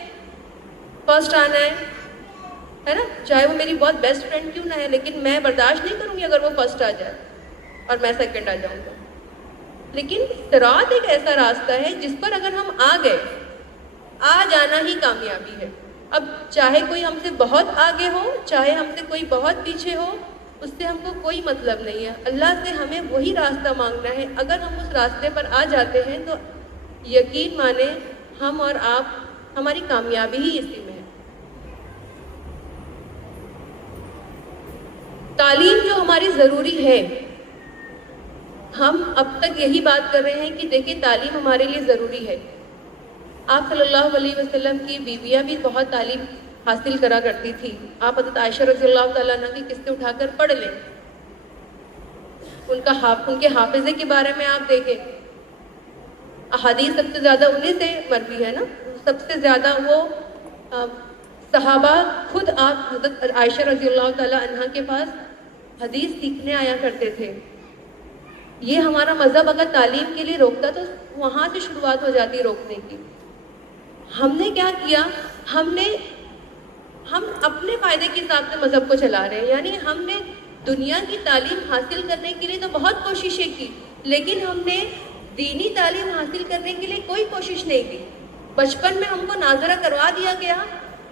فرسٹ آنا ہے نا, چاہے وہ میری بہت بیسٹ فرینڈ کیوں نہ ہے, لیکن میں برداشت نہیں کروں گی اگر وہ فرسٹ آ جائے اور میں سیکنڈ آ جاؤں گا. لیکن صراط ایک ایسا راستہ ہے جس پر اگر ہم آ گئے, آ جانا ہی کامیابی ہے. اب چاہے کوئی ہم سے بہت آگے ہو, چاہے ہم سے کوئی بہت پیچھے ہو, اس سے ہم کو کوئی مطلب نہیں ہے. اللہ سے ہمیں وہی راستہ مانگنا ہے. اگر ہم اس راستے پر آ جاتے ہیں تو یقین مانیں ہم اور آپ, ہماری کامیابی ہی اسی میں ہے. تعلیم جو ہماری ضروری ہے, ہم اب تک یہی بات کر رہے ہیں کہ دیکھیں تعلیم ہمارے لیے ضروری ہے. آپ صلی اللہ علیہ وسلم کی بیویاں بھی بہت تعلیم حاصل کرا کرتی تھی. آپ حضرت عائشہ رضی اللہ تعالیٰ عنہ کی قصے اٹھا کر پڑھ لیں, ان کے حافظے کے بارے میں آپ دیکھیں. احادیث سب سے زیادہ انہیں سے مروی ہے نا, سب سے زیادہ وہ صحابہ خود آپ حضرت عائشہ رضی اللہ تعالیٰ عنہ کے پاس حدیث سیکھنے آیا کرتے تھے. یہ ہمارا مذہب اگر تعلیم کے لیے روکتا تو وہاں سے شروعات ہو جاتی روکنے کی. ہم نے کیا کیا, ہم اپنے فائدے کے حساب سے مذہب کو چلا رہے ہیں. یعنی ہم نے دنیا کی تعلیم حاصل کرنے کے لیے تو بہت کوششیں کی, لیکن ہم نے دینی تعلیم حاصل کرنے کے لیے کوئی کوشش نہیں کی. بچپن میں ہم کو ناظرہ کروا دیا گیا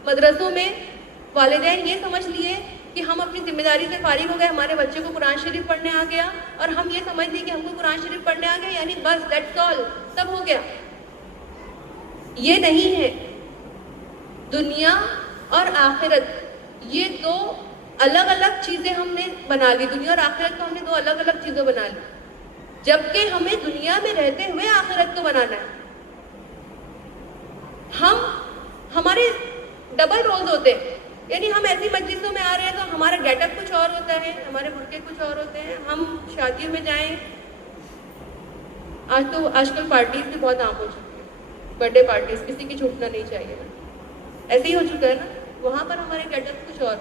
مدرسوں میں, والدین یہ سمجھ لیے کہ ہم اپنی ذمہ داری سے فارغ ہو گئے, ہمارے بچے کو قرآن شریف پڑھنے آ گیا, اور ہم یہ سمجھ لیے کہ ہم کو قرآن شریف پڑھنے آ گیا یعنی بس دیٹس آل, سب ہو گیا. یہ نہیں ہے. دنیا اور آخرت یہ دو الگ الگ چیزیں ہم نے بنا لی. دنیا اور آخرت کو ہم نے دو الگ الگ چیزیں بنا لی, جبکہ ہمیں دنیا میں رہتے ہوئے آخرت کو بنانا ہے. ہمارے ڈبل رولز ہوتے ہیں. یعنی ہم ایسی مجلسوں میں آ رہے ہیں تو ہمارا گیٹ اپ کچھ اور ہوتا ہے, ہمارے برقعے کچھ اور ہوتے ہیں. ہم شادیوں میں جائیں, آج کل پارٹیز بھی بہت عام ہو چکی ہیں, برتھ ڈے پارٹیز, کسی کی چھوٹنا نہیں چاہیے نا, ایسے ہی ہو چکا ہے نا. وہاں پر ہمارے گیٹ اپ کچھ اور.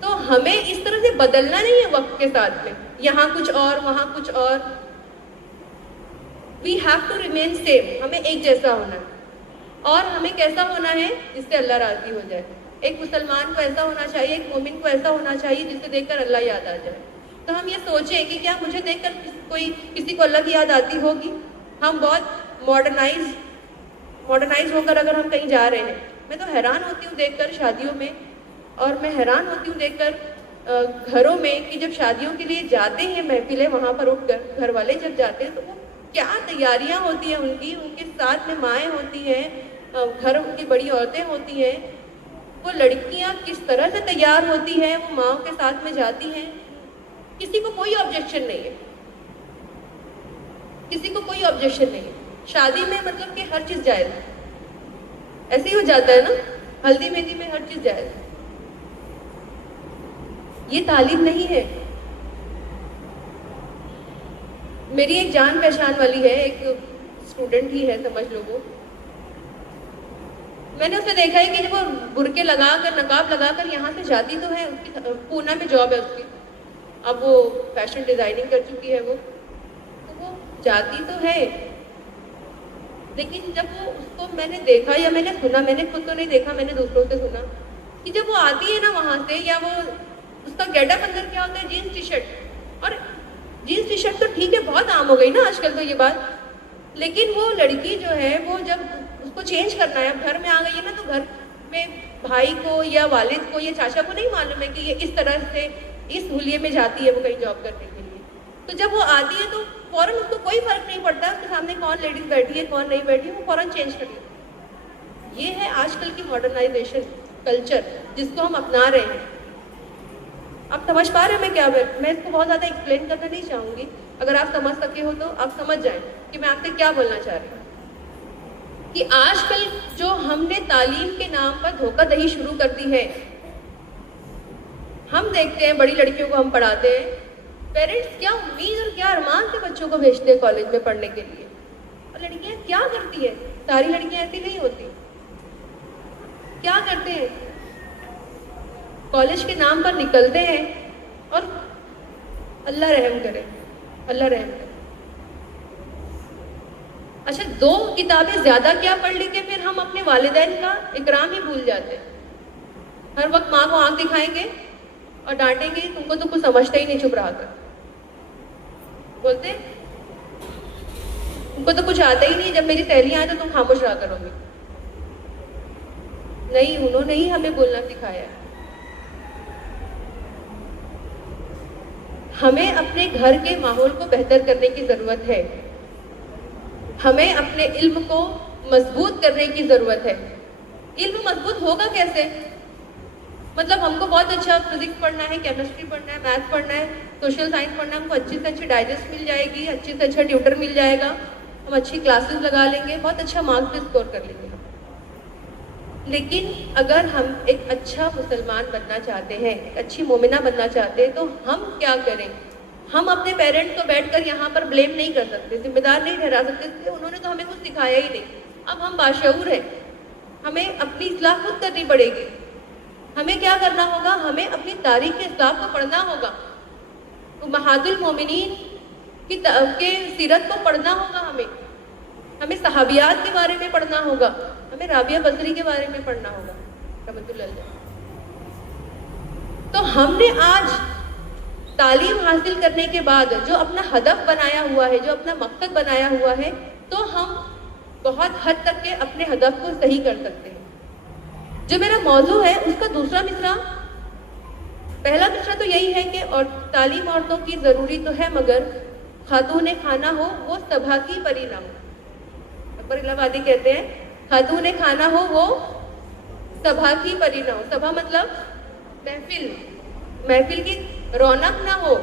تو ہمیں اس طرح سے بدلنا نہیں ہے وقت کے ساتھ میں, یہاں کچھ اور وہاں کچھ اور. We have to remain same, ہمیں ایک جیسا ہونا ہے. اور ہمیں کیسا ہونا ہے جس سے اللہ راضی ہو جائے. ایک مسلمان کو ایسا ہونا چاہیے, ایک مومن کو ایسا ہونا چاہیے جسے دیکھ کر اللہ یاد آ جائے. تو ہم یہ سوچیں کہ کیا مجھے دیکھ کر کسی کو اللہ کی یاد آتی ہوگی. ہم بہت ماڈرنائز ہو کر اگر ہم کہیں جا رہے ہیں, میں تو حیران ہوتی ہوں دیکھ کر شادیوں میں, اور میں حیران ہوتی ہوں دیکھ کر گھروں میں کہ جب شادیوں کے لیے جاتے ہیں محفلیں, وہاں پر اٹھ کر گھر والے جب جاتے ہیں تو وہ کیا تیاریاں ہوتی ہیں ان کے ساتھ میں مائیں ہوتی ہیں, گھر کی بڑی عورتیں ہوتی ہیں. وہ لڑکیاں کس طرح سے تیار ہوتی ہیں, وہ ماؤں کے ساتھ میں جاتی ہیں. کسی کو کوئی آبجیکشن نہیں ہے, کسی کو کوئی آبجیکشن نہیں ہے. شادی میں مطلب کہ ہر چیز جائز ہے, ایسے ہی ہو جاتا ہے نا, ہلدی مہندی میں ہر چیز جائز ہے. یہ تعلیم نہیں ہے. میری ایک جان پہچان والی ہے, ایک اسٹوڈنٹ ہی ہے سمجھ لو وہ. میں نے اسے دیکھا ہے کہ جب وہ برقعے لگا کر, نقاب لگا کر یہاں سے جاتی تو ہے, اس کی پونا میں جاب ہے اس کی, اب وہ فیشن ڈیزائننگ کر چکی ہے. تو وہ جاتی تو ہے, لیکن جب وہ اس کو میں نے دیکھا یا میں نے سنا, میں نے خود تو نہیں دیکھا, میں نے دوسروں سے سنا کہ جب وہ آتی ہے نا وہاں سے, یا وہ اس کا گیٹ اپ اندر کیا ہوتا ہے, جینس ٹی شرٹ. اور جینس ٹی شرٹ تو ٹھیک ہے, بہت عام ہو گئی نا آج کل تو یہ بات, لیکن وہ لڑکی جو ہے وہ جب اس کو چینج کرنا ہے, اب گھر میں آ گئی ہے نا, تو گھر میں بھائی کو یا والد کو یا چاچا کو نہیں معلوم ہے کہ یہ اس طرح سے اس حلیے میں جاتی ہے وہ کہیں جاب کرنے کے لیے. تو جب وہ آتی ہے تو فوراً اس کو کوئی فرق نہیں پڑتا اس کے سامنے کون لیڈیز بیٹھی ہے کون نہیں بیٹھی ہے, وہ فوراً چینج کر لیتی ہے. یہ ہے آج کل کی ماڈرنائزیشن کلچر جس کو ہم اپنا رہے ہیں. آپ سمجھ پا رہے ہیں میں اس کو بہت زیادہ ایکسپلین کرنا نہیں چاہوں گی. اگر آپ سمجھ سکے ہو تو آپ سمجھ جائیں کہ میں آپ سے کیا بولنا چاہ رہی ہوں. کہ آج کل جو ہم نے تعلیم کے نام پر دھوکہ دہی شروع کر دی ہے, ہم دیکھتے ہیں بڑی لڑکیوں کو ہم پڑھاتے ہیں, پیرنٹس کیا امید اور کیا ارمان سے بچوں کو بھیجتے ہیں کالج میں پڑھنے کے لیے، اور لڑکیاں کیا کرتی ہیں؟ ساری لڑکیاں ایسی نہیں ہوتی. کیا کرتے ہیں؟ کالج کے نام پر نکلتے ہیں اور اللہ رحم کرے، اللہ رحم کرے. اچھا 2 کتابیں زیادہ کیا پڑھ لیں گے پھر ہم اپنے والدین کا اکرام ہی بھول جاتے ہیں. ہر وقت ماں کو آنکھ دکھائیں گے اور ڈانٹیں گے، تم کو تو کچھ سمجھتا ہی نہیں، چپ رہا کر. بولتے تم کو تو کچھ آتا ہی نہیں، جب میری سہیلیاں آئیں تو تم خاموش رہا کرو گے. نہیں، انہوں نے ہی ہمیں بولنا سکھایا ہے. ہمیں اپنے گھر کے ماحول کو بہتر کرنے کی ضرورت ہے. ہمیں اپنے علم کو مضبوط کرنے کی ضرورت ہے. علم مضبوط ہوگا کیسے؟ مطلب ہم کو بہت اچھا فزکس پڑھنا ہے، کیمسٹری پڑھنا ہے، میتھ پڑھنا ہے، سوشل سائنس پڑھنا ہے، ہم کو اچھی سے اچھی ڈائجسٹ مل جائے گی، اچھی سے اچھا ٹیوٹر مل جائے گا، ہم اچھی کلاسز لگا لیں گے، بہت اچھا مارکس بھی اسکور کر لیں گے. لیکن اگر ہم ایک اچھا مسلمان بننا چاہتے ہیں، ایک اچھی مومنہ بننا چاہتے ہیں، تو ہم کیا کریں؟ ہم اپنے پیرنٹس کو بیٹھ کر یہاں پر بلیم نہیں کر سکتے، ذمہ دار نہیں ٹھہرا سکتے کہ انہوں نے تو ہمیں کچھ سکھایا ہی نہیں. اب ہم باشعور ہیں، ہمیں اپنی اصلاح خود کرنی پڑے گی. ہمیں کیا کرنا ہوگا؟ ہمیں اپنی تاریخ کے اسلاف کو پڑھنا ہوگا، امہات المومنین کی سیرت کو پڑھنا ہوگا. ہمیں صحابیات کے بارے میں پڑھنا ہوگا، ہمیں رابعہ بصری کے بارے میں پڑھنا ہوگا رحمۃ اللہ علیہ. تو ہم نے آج تعلیم حاصل کرنے کے بعد جو اپنا ہدف بنایا ہوا ہے، جو اپنا مقصد بنایا ہوا ہے، تو ہم بہت حد تک کے اپنے ہدف کو صحیح کر سکتے ہیں. جو میرا موضوع ہے اس کا دوسرا مصرع، پہلا مصرع تو یہی ہے کہ اور تعلیم عورتوں کی ضروری تو ہے، مگر خاتون خانہ ہو وہ صبا کی پری نہ ہو. اکبر الہ آبادی کہتے ہیں خاتون خانہ ہو وہ صبا کی پری نہ ہو. صبا مطلب محفل کی رونق نہ ہو،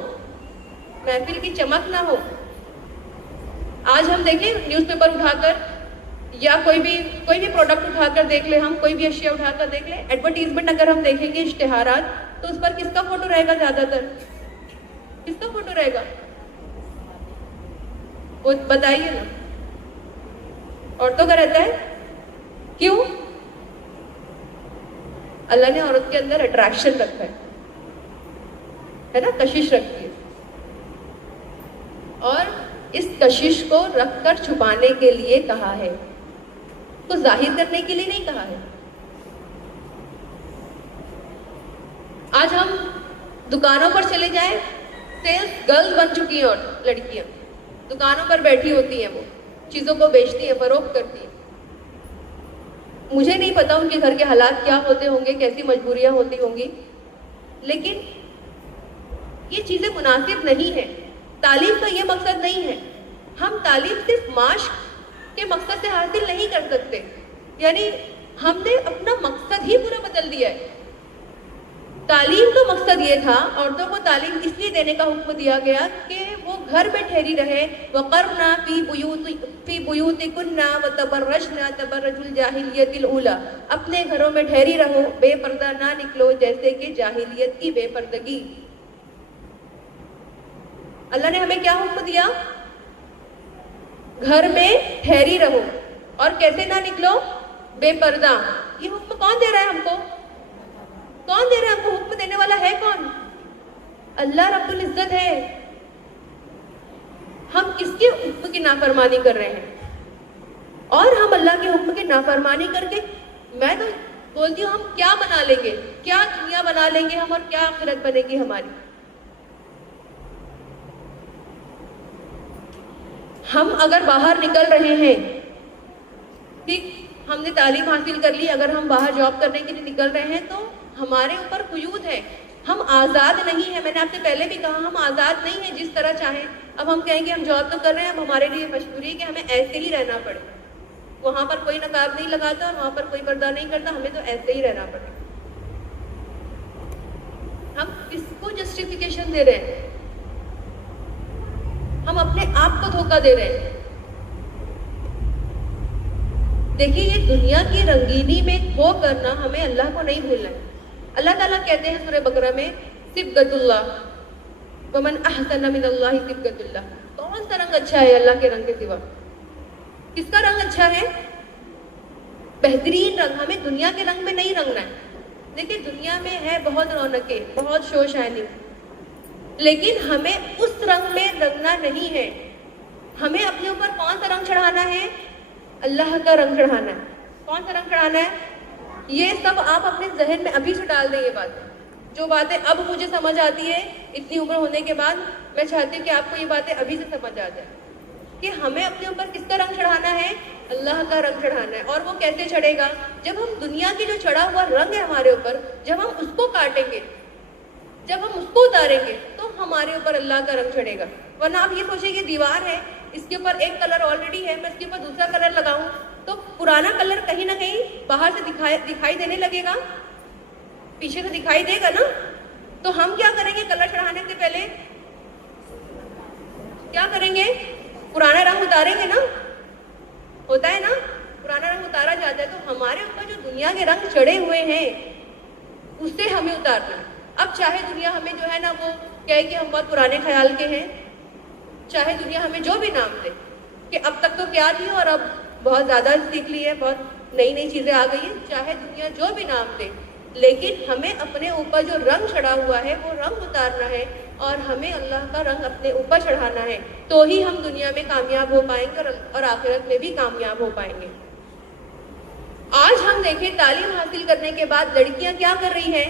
محفل کی چمک نہ ہو. آج ہم دیکھیں نیوز پیپر اٹھا کر یا کوئی بھی پروڈکٹ اٹھا کر دیکھ لیں، ہم کوئی بھی اشیاء اٹھا کر دیکھ لیں، ایڈورٹیزمنٹ اگر ہم دیکھیں گے، اشتہارات، تو اس پر کس کا فوٹو رہے گا؟ زیادہ تر کس کا فوٹو رہے گا؟ وہ بتائیے نا. عورتوں کا رہتا ہے. کیوں؟ اللہ نے عورت کے اندر اٹریکشن رکھا ہے نا، کشش رکھی ہے، اور اس کشش کو رکھ کر چھپانے کے لیے کہا ہے، کو ظاہر کرنے کے لیے نہیں کہا ہے. آج ہم دکانوں پر چلے جائیں، سیلس گرلز بن چکی ہیں، اور لڑکیاں دکانوں پر بیٹھی ہوتی ہیں، وہ چیزوں کو بیچتی ہیں، فروخت کرتی ہیں. مجھے نہیں پتا ان کے گھر کے حالات کیا ہوتے ہوں گے، کیسی مجبوریاں ہوتی ہوں گی، لیکن یہ چیزیں مناسب نہیں ہیں. تعلیم کا یہ مقصد نہیں ہے. ہم تعلیم صرف معاش کے مقصد سے حاصل نہیں کر سکتے، یعنی ہم نے اپنا مقصد ہی پورا بدل دیا ہے. تعلیم کا مقصد یہ تھا، عورتوں کو تعلیم اس لیے دینے کا حکم دیا گیا کہ وہ گھر میں ٹھہری رہے. وَقَرْنَا فِي بُيُوتِكُنَّ وَتَبَرَّجْنَا تَبَرَّجُ الْجَاهِلِيَّةِ الْأُولَىٰ، اپنے گھروں میں ٹھہری رہو، بے پردہ نہ نکلو جیسے کہ جاہلیت کی بے پردگی. اللہ نے ہمیں کیا حکم دیا؟ گھر میں ٹھہری رہو، اور کیسے نہ نکلو؟ بے پردہ. یہ حکم کون دے رہا ہے ہم کو؟ کون دے رہا ہے ہم کو؟ حکم دینے والا ہے کون؟ اللہ رب العزت ہے. ہم کس کے حکم کی نافرمانی کر رہے ہیں؟ اور ہم اللہ کے حکم کی نافرمانی کر کے، میں تو بولتی ہوں، ہم کیا بنا لیں گے؟ کیا دنیا بنا لیں گے ہم، اور کیا آخرت بنے گی ہماری؟ ہم اگر باہر نکل رہے ہیں، ٹھیک، ہم نے تعلیم حاصل کر لی، اگر ہم باہر جاب کرنے کے لیے نکل رہے ہیں تو ہمارے اوپر قیود ہے. ہم آزاد نہیں ہیں. میں نے آپ سے پہلے بھی کہا، ہم آزاد نہیں ہیں جس طرح چاہیں. اب ہم کہیں گے ہم جاب تو کر رہے ہیں، اب ہمارے لیے مجبوری ہے کہ ہمیں ایسے ہی رہنا پڑے. وہاں پر کوئی نقاب نہیں لگاتا اور وہاں پر کوئی پردہ نہیں کرتا، ہمیں تو ایسے ہی رہنا پڑے. ہم کس کو جسٹیفیکیشن دے رہے ہیں؟ ہم اپنے آپ کو دھوکہ دے رہے ہیں. دیکھیے، یہ دنیا کی رنگینی میں کھو کرنا ہمیں اللہ کو نہیں بھولنا ہے. اللہ تعالیٰ کہتے ہیں سورہ بقرہ میں، صبغۃ اللہ، ومن احسن من اللہ صبغۃ اللہ. کون سا رنگ اچھا ہے اللہ کے رنگ کے سوا؟ کس کا رنگ اچھا ہے؟ بہترین رنگ. ہمیں دنیا کے رنگ میں نہیں رنگنا ہے. دیکھیں دنیا میں ہے بہت رونقیں، بہت شو شائننگ، لیکن ہمیں اس رنگ میں رنگنا نہیں ہے. ہمیں اپنے اوپر کون سا رنگ چڑھانا ہے؟ اللہ کا رنگ چڑھانا ہے. کون سا رنگ چڑھانا ہے؟ یہ سب آپ اپنے ذہن میں ابھی سے ڈال دیں. یہ باتیں، جو باتیں اب مجھے سمجھ آتی ہے اتنی عمر ہونے کے بعد، میں چاہتی ہوں کہ آپ کو یہ باتیں ابھی سے سمجھ آ جائیں کہ ہمیں اپنے اوپر کس کا رنگ چڑھانا ہے؟ اللہ کا رنگ چڑھانا ہے. اور وہ کیسے چڑھے گا؟ جب ہم دنیا کی جو چڑھا ہوا رنگ ہے ہمارے اوپر، جب ہم اس کو کاٹیں گے، جب ہم اس کو اتاریں گے تو ہمارے اوپر اللہ کا رنگ چڑھے گا. ورنہ آپ یہ سوچیں کہ دیوار ہے، اس کے اوپر ایک کلر آلریڈی ہے، میں اس کے اوپر دوسرا کلر لگاؤں تو پرانا کلر کہیں نہ کہیں باہر سے دکھائی دینے لگے گا، پیچھے سے دکھائی دے گا نا. تو ہم کیا کریں گے؟ کلر چڑھانے سے پہلے کیا کریں گے؟ پرانا رنگ اتاریں گے نا. ہوتا ہے نا، پرانا رنگ اتارا جاتا ہے. تو ہمارے اوپر جو دنیا کے رنگ چڑھے ہوئے ہیں اس سے ہمیں اتارنا ہے. اب چاہے دنیا ہمیں جو ہے نا وہ کہے کہ ہم بہت پرانے خیال کے ہیں، چاہے دنیا ہمیں جو بھی نام دے کہ اب تک تو کیا تھی اور اب بہت زیادہ سیکھ لی ہے، بہت نئی نئی چیزیں آ گئی ہیں، چاہے دنیا جو بھی نام دے، لیکن ہمیں اپنے اوپر جو رنگ چڑھا ہوا ہے وہ رنگ اتارنا ہے اور ہمیں اللہ کا رنگ اپنے اوپر چڑھانا ہے. تو ہی ہم دنیا میں کامیاب ہو پائیں گے اور آخرت میں بھی کامیاب ہو پائیں گے. آج ہم دیکھیں تعلیم حاصل کرنے کے بعد لڑکیاں کیا کر رہی ہیں؟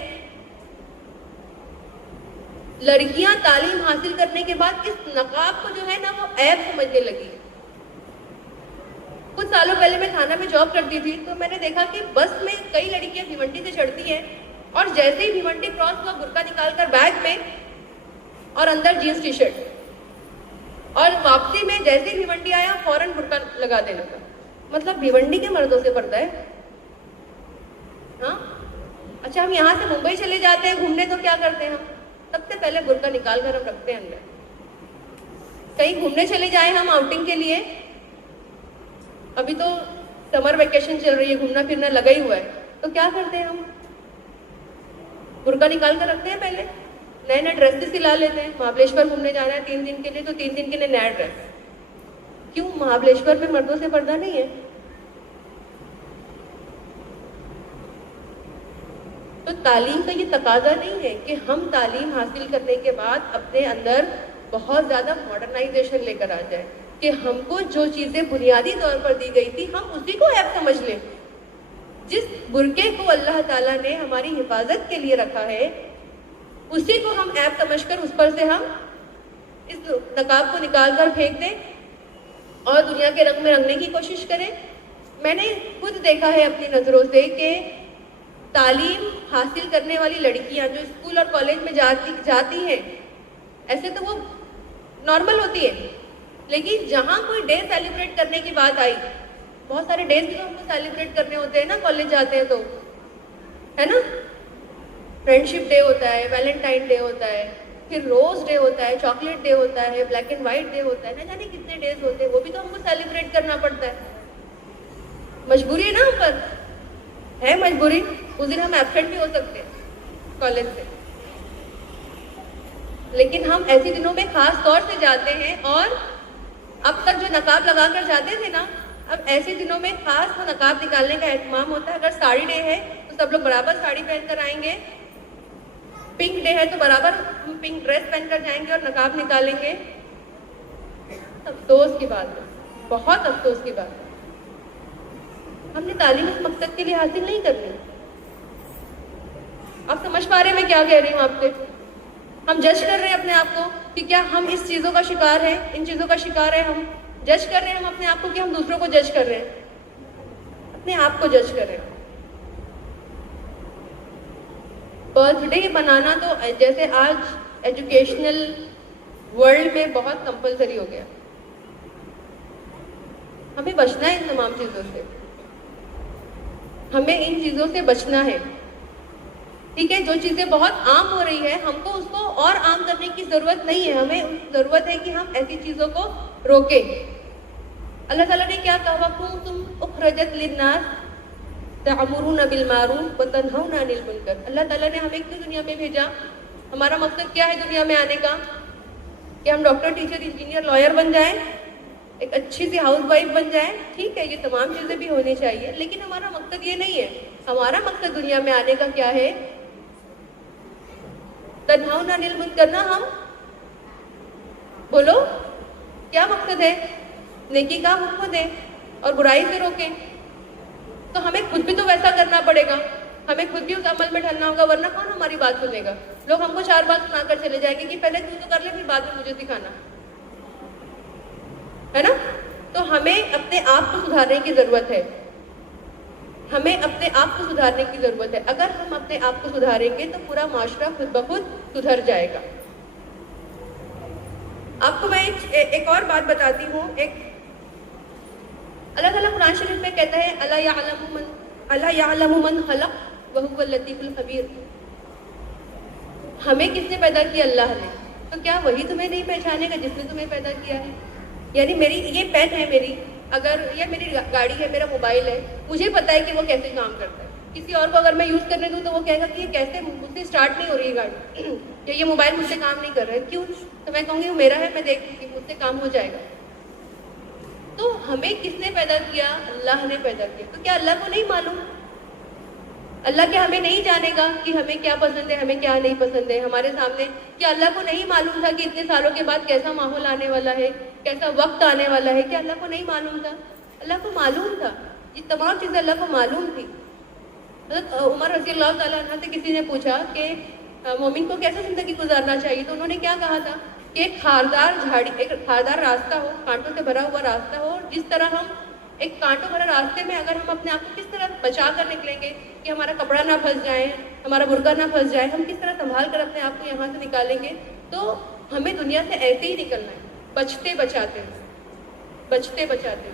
لڑکیاں تعلیم حاصل کرنے کے بعد اس نقاب کو جو ہے نا وہ عیب سمجھنے لگی. کچھ سالوں پہلے میں تھانہ میں جاب کرتی تھی تو میں نے دیکھا کہ بس میں کئی لڑکیاں بھیونڈی سے چڑھتی ہیں اور جیسے ہی بھیونڈی کراس ہوا برقع نکال کر بیگ میں اور اندر جینس ٹی شرٹ، اور واپسی میں جیسے ہی بھیونڈی آیا فوراً برقع لگا دینے کا. مطلب بھیونڈی کے مردوں سے پڑتا ہے. ہاں اچھا، ہم یہاں سے ممبئی چلے جاتے ہیں گھومنے تو کیا کرتے ہیں؟ ہم سب سے پہلے برقع نکال کر ہم رکھتے ہیں اندر. کہیں گھومنے چلے جائیں ہم آؤٹنگ کے لیے، ابھی تو سمر ویکیشن چل رہی ہے، گھومنا پھرنا لگا ہی ہوا ہے، تو کیا کرتے ہیں ہم؟ برقع نکال کر رکھتے ہیں. پہلے نئے نئے ڈریس سلا لیتے ہیں. مہابلیشور گھومنے جانا ہے 3 دن کے لیے تو 3 دن کے لیے نیا ڈریس. کیوں؟ مہابلیشور میں مردوں سے پردہ نہیں ہے. تو تعلیم کا یہ تقاضا نہیں ہے کہ ہم تعلیم حاصل کرنے کے بعد اپنے اندر بہت زیادہ ماڈرنائزیشن لے کر آ جائیں کہ ہم کو جو چیزیں بنیادی طور پر دی گئی تھی ہم اسی کو عیب سمجھ لیں. جس برقعے کو اللہ تعالیٰ نے ہماری حفاظت کے لیے رکھا ہے اسی کو ہم عیب سمجھ کر اس پر سے ہم اس نقاب کو نکال کر پھینک دیں اور دنیا کے رنگ میں رنگنے کی کوشش کریں. میں نے خود دیکھا ہے اپنی نظروں سے کہ تعلیم حاصل کرنے والی لڑکیاں جو اسکول اور کالج میں جاتی ہیں، ایسے تو وہ نارمل ہوتی ہے، لیکن جہاں کوئی ڈے سیلیبریٹ کرنے کی بات آئی، بہت سارے ڈیز بھی تو ہم کو سیلیبریٹ کرنے ہوتے ہیں نا کالج جاتے ہیں تو، ہے نا؟ فرینڈ شپ ڈے ہوتا ہے، ویلنٹائن ڈے ہوتا ہے، پھر روز ڈے ہوتا ہے، چاکلیٹ ڈے ہوتا ہے، بلیک اینڈ وائٹ ڈے ہوتا ہے، نہ جانے کتنے ڈیز ہوتے ہیں، وہ بھی تو ہم کو سیلیبریٹ کرنا پڑتا ہے. مجبوری ہے نا ہم پر، ہے مجبوری. اس دن ہم ایبسینٹ بھی ہو سکتے ہیں کالج سے، لیکن ہم ایسے دنوں میں خاص طور سے جاتے ہیں. اور اب تک جو نقاب لگا کر جاتے تھے نا، اب ایسے دنوں میں خاص وہ نقاب نکالنے کا اہتمام ہوتا ہے. اگر ساڑی ڈے ہے تو سب لوگ برابر ساڑی پہن کر آئیں گے، پنک ڈے ہے تو برابر ہم پنک ڈریس پہن کر جائیں گے اور نقاب نکالیں گے. افسوس کی بات ہے، بہت افسوس کی بات ہے، ہم نے تعلیم اس مقصد کے لیے حاصل نہیں کرنی. آپ سمجھ پا رہے ہیں میں کیا کہہ رہی ہوں آپ سے؟ ہم جج کر رہے ہیں اپنے آپ کو کہ کیا ہم اس چیزوں کا شکار ہیں، ان چیزوں کا شکار ہے. ہم جج کر رہے ہیں ہم اپنے آپ کو کہ ہم دوسروں کو جج کر رہے ہیں، اپنے آپ کو جج کر رہے ہیں. برتھ ڈے بنانا تو جیسے آج ایجوکیشنل ورلڈ میں بہت کمپلسری ہو گیا. ہمیں بچنا ہے ان تمام چیزوں سے، ہمیں ان چیزوں سے بچنا ہے. ٹھیک ہے، جو چیزیں بہت عام ہو رہی ہے ہم کو اس کو اور عام کرنے کی ضرورت نہیں ہے. ہمیں ضرورت ہے کہ ہم ایسی چیزوں کو روکیں. اللہ تعالیٰ نے کیا کہا؟ وَكُنْتُمْ أُخْرَجَتْ لِلنَّاسِ تَأْمُرُونَ بِالْمَعْرُوفِ وَتَنْهَوْنَ عَنِ الْمُنكَرِ. اللہ تعالیٰ نے ہمیں کیوں دنیا میں بھیجا؟ ہمارا مقصد کیا ہے دنیا میں آنے کا؟ کہ ہم ڈاکٹر, ٹیچر, انجینئر, لائر بن جائیں, ایک اچھی سی ہاؤس وائف بن جائیں, ٹھیک ہے, یہ تمام چیزیں بھی ہونی چاہیے, لیکن ہمارا مقصد یہ نہیں ہے. ہمارا مقصد دنیا میں آنے کا کیا ہے؟ تنہاؤن عن المنکر کرنا. ہم بولو کیا مقصد ہے؟ نیکی کا حکم دیں اور برائی سے روکیں. تو ہمیں خود بھی تو ویسا کرنا پڑے گا, ہمیں خود بھی اس عمل میں ڈھلنا ہوگا, ورنہ کون ہماری بات سنے گا؟ لوگ ہم کو 4 بات سنا کر چلے جائیں گے کہ پہلے تو کر لے, پھر بعد میں مجھے دکھانا, ہے نا؟ تو ہمیں اپنے آپ کو سدھارنے کی ضرورت ہے, ہمیں اپنے آپ کو سدھارنے کی ضرورت ہے. اگر ہم اپنے آپ کو سدھاریں گے تو پورا معاشرہ خود بخود سدھر جائے گا. آپ کو میں ایک اور بات بتاتی ہوں. اللہ تعالیٰ قرآن شریف میں کہتا ہے الا یعلم من خلق وهو اللطیف الخبیر. ہمیں کس نے پیدا کیا؟ اللہ نے. تو کیا وہی تمہیں نہیں پہچانے گا جس نے تمہیں پیدا کیا ہے؟ یعنی میری یہ پین ہے, یہ میری گاڑی ہے, میرا موبائل ہے, مجھے پتا ہے کہ وہ کیسے کام کرتا ہے. کسی اور کو اگر میں یوز کرنے دوں تو وہ کہے گا کہ یہ کیسے مجھ سے اسٹارٹ نہیں ہو رہی ہے گاڑی, یا یہ موبائل مجھ سے کام نہیں کر رہا ہے, کیوں؟ تو میں کہوں گی وہ میرا ہے, میں دیکھوں گی مجھ سے کام ہو جائے گا. تو ہمیں کس نے پیدا کیا؟ اللہ نے پیدا کیا. تو کیا اللہ کو نہیں معلوم؟ اللہ کیا ہمیں نہیں جانے گا کہ ہمیں کیا پسند ہے, ہمیں کیا نہیں پسند ہے ہمارے سامنے؟ کیا اللہ کو نہیں معلوم تھا کہ اتنے سالوں کے بعد کیسا ماحول آنے والا ہے, کیسا وقت آنے والا ہے؟ کیا اللہ کو نہیں معلوم تھا؟ اللہ کو معلوم تھا. یہ تمام چیزیں اللہ کو معلوم تھی. حضرت عمر رضی اللہ تعالیٰ عنہ سے کسی نے پوچھا کہ مومن کو کیسے زندگی گزارنا چاہیے, تو انہوں نے کیا کہا تھا کہ ایک خاردار راستہ ہو, کانٹوں سے بھرا ہوا راستہ ہو, اور جس طرح ہم ایک کانٹوں بھرا راستے میں اگر ہم اپنے آپ کو کس طرح بچا کر نکلیں گے کہ ہمارا کپڑا نہ پھنس جائے, ہمارا برقع نہ پھنس جائے, ہم کس طرح سنبھال کر اپنے آپ کو یہاں سے نکالیں گے, تو ہمیں دنیا سے ایسے ہی نکلنا ہے, بچتے بچاتے.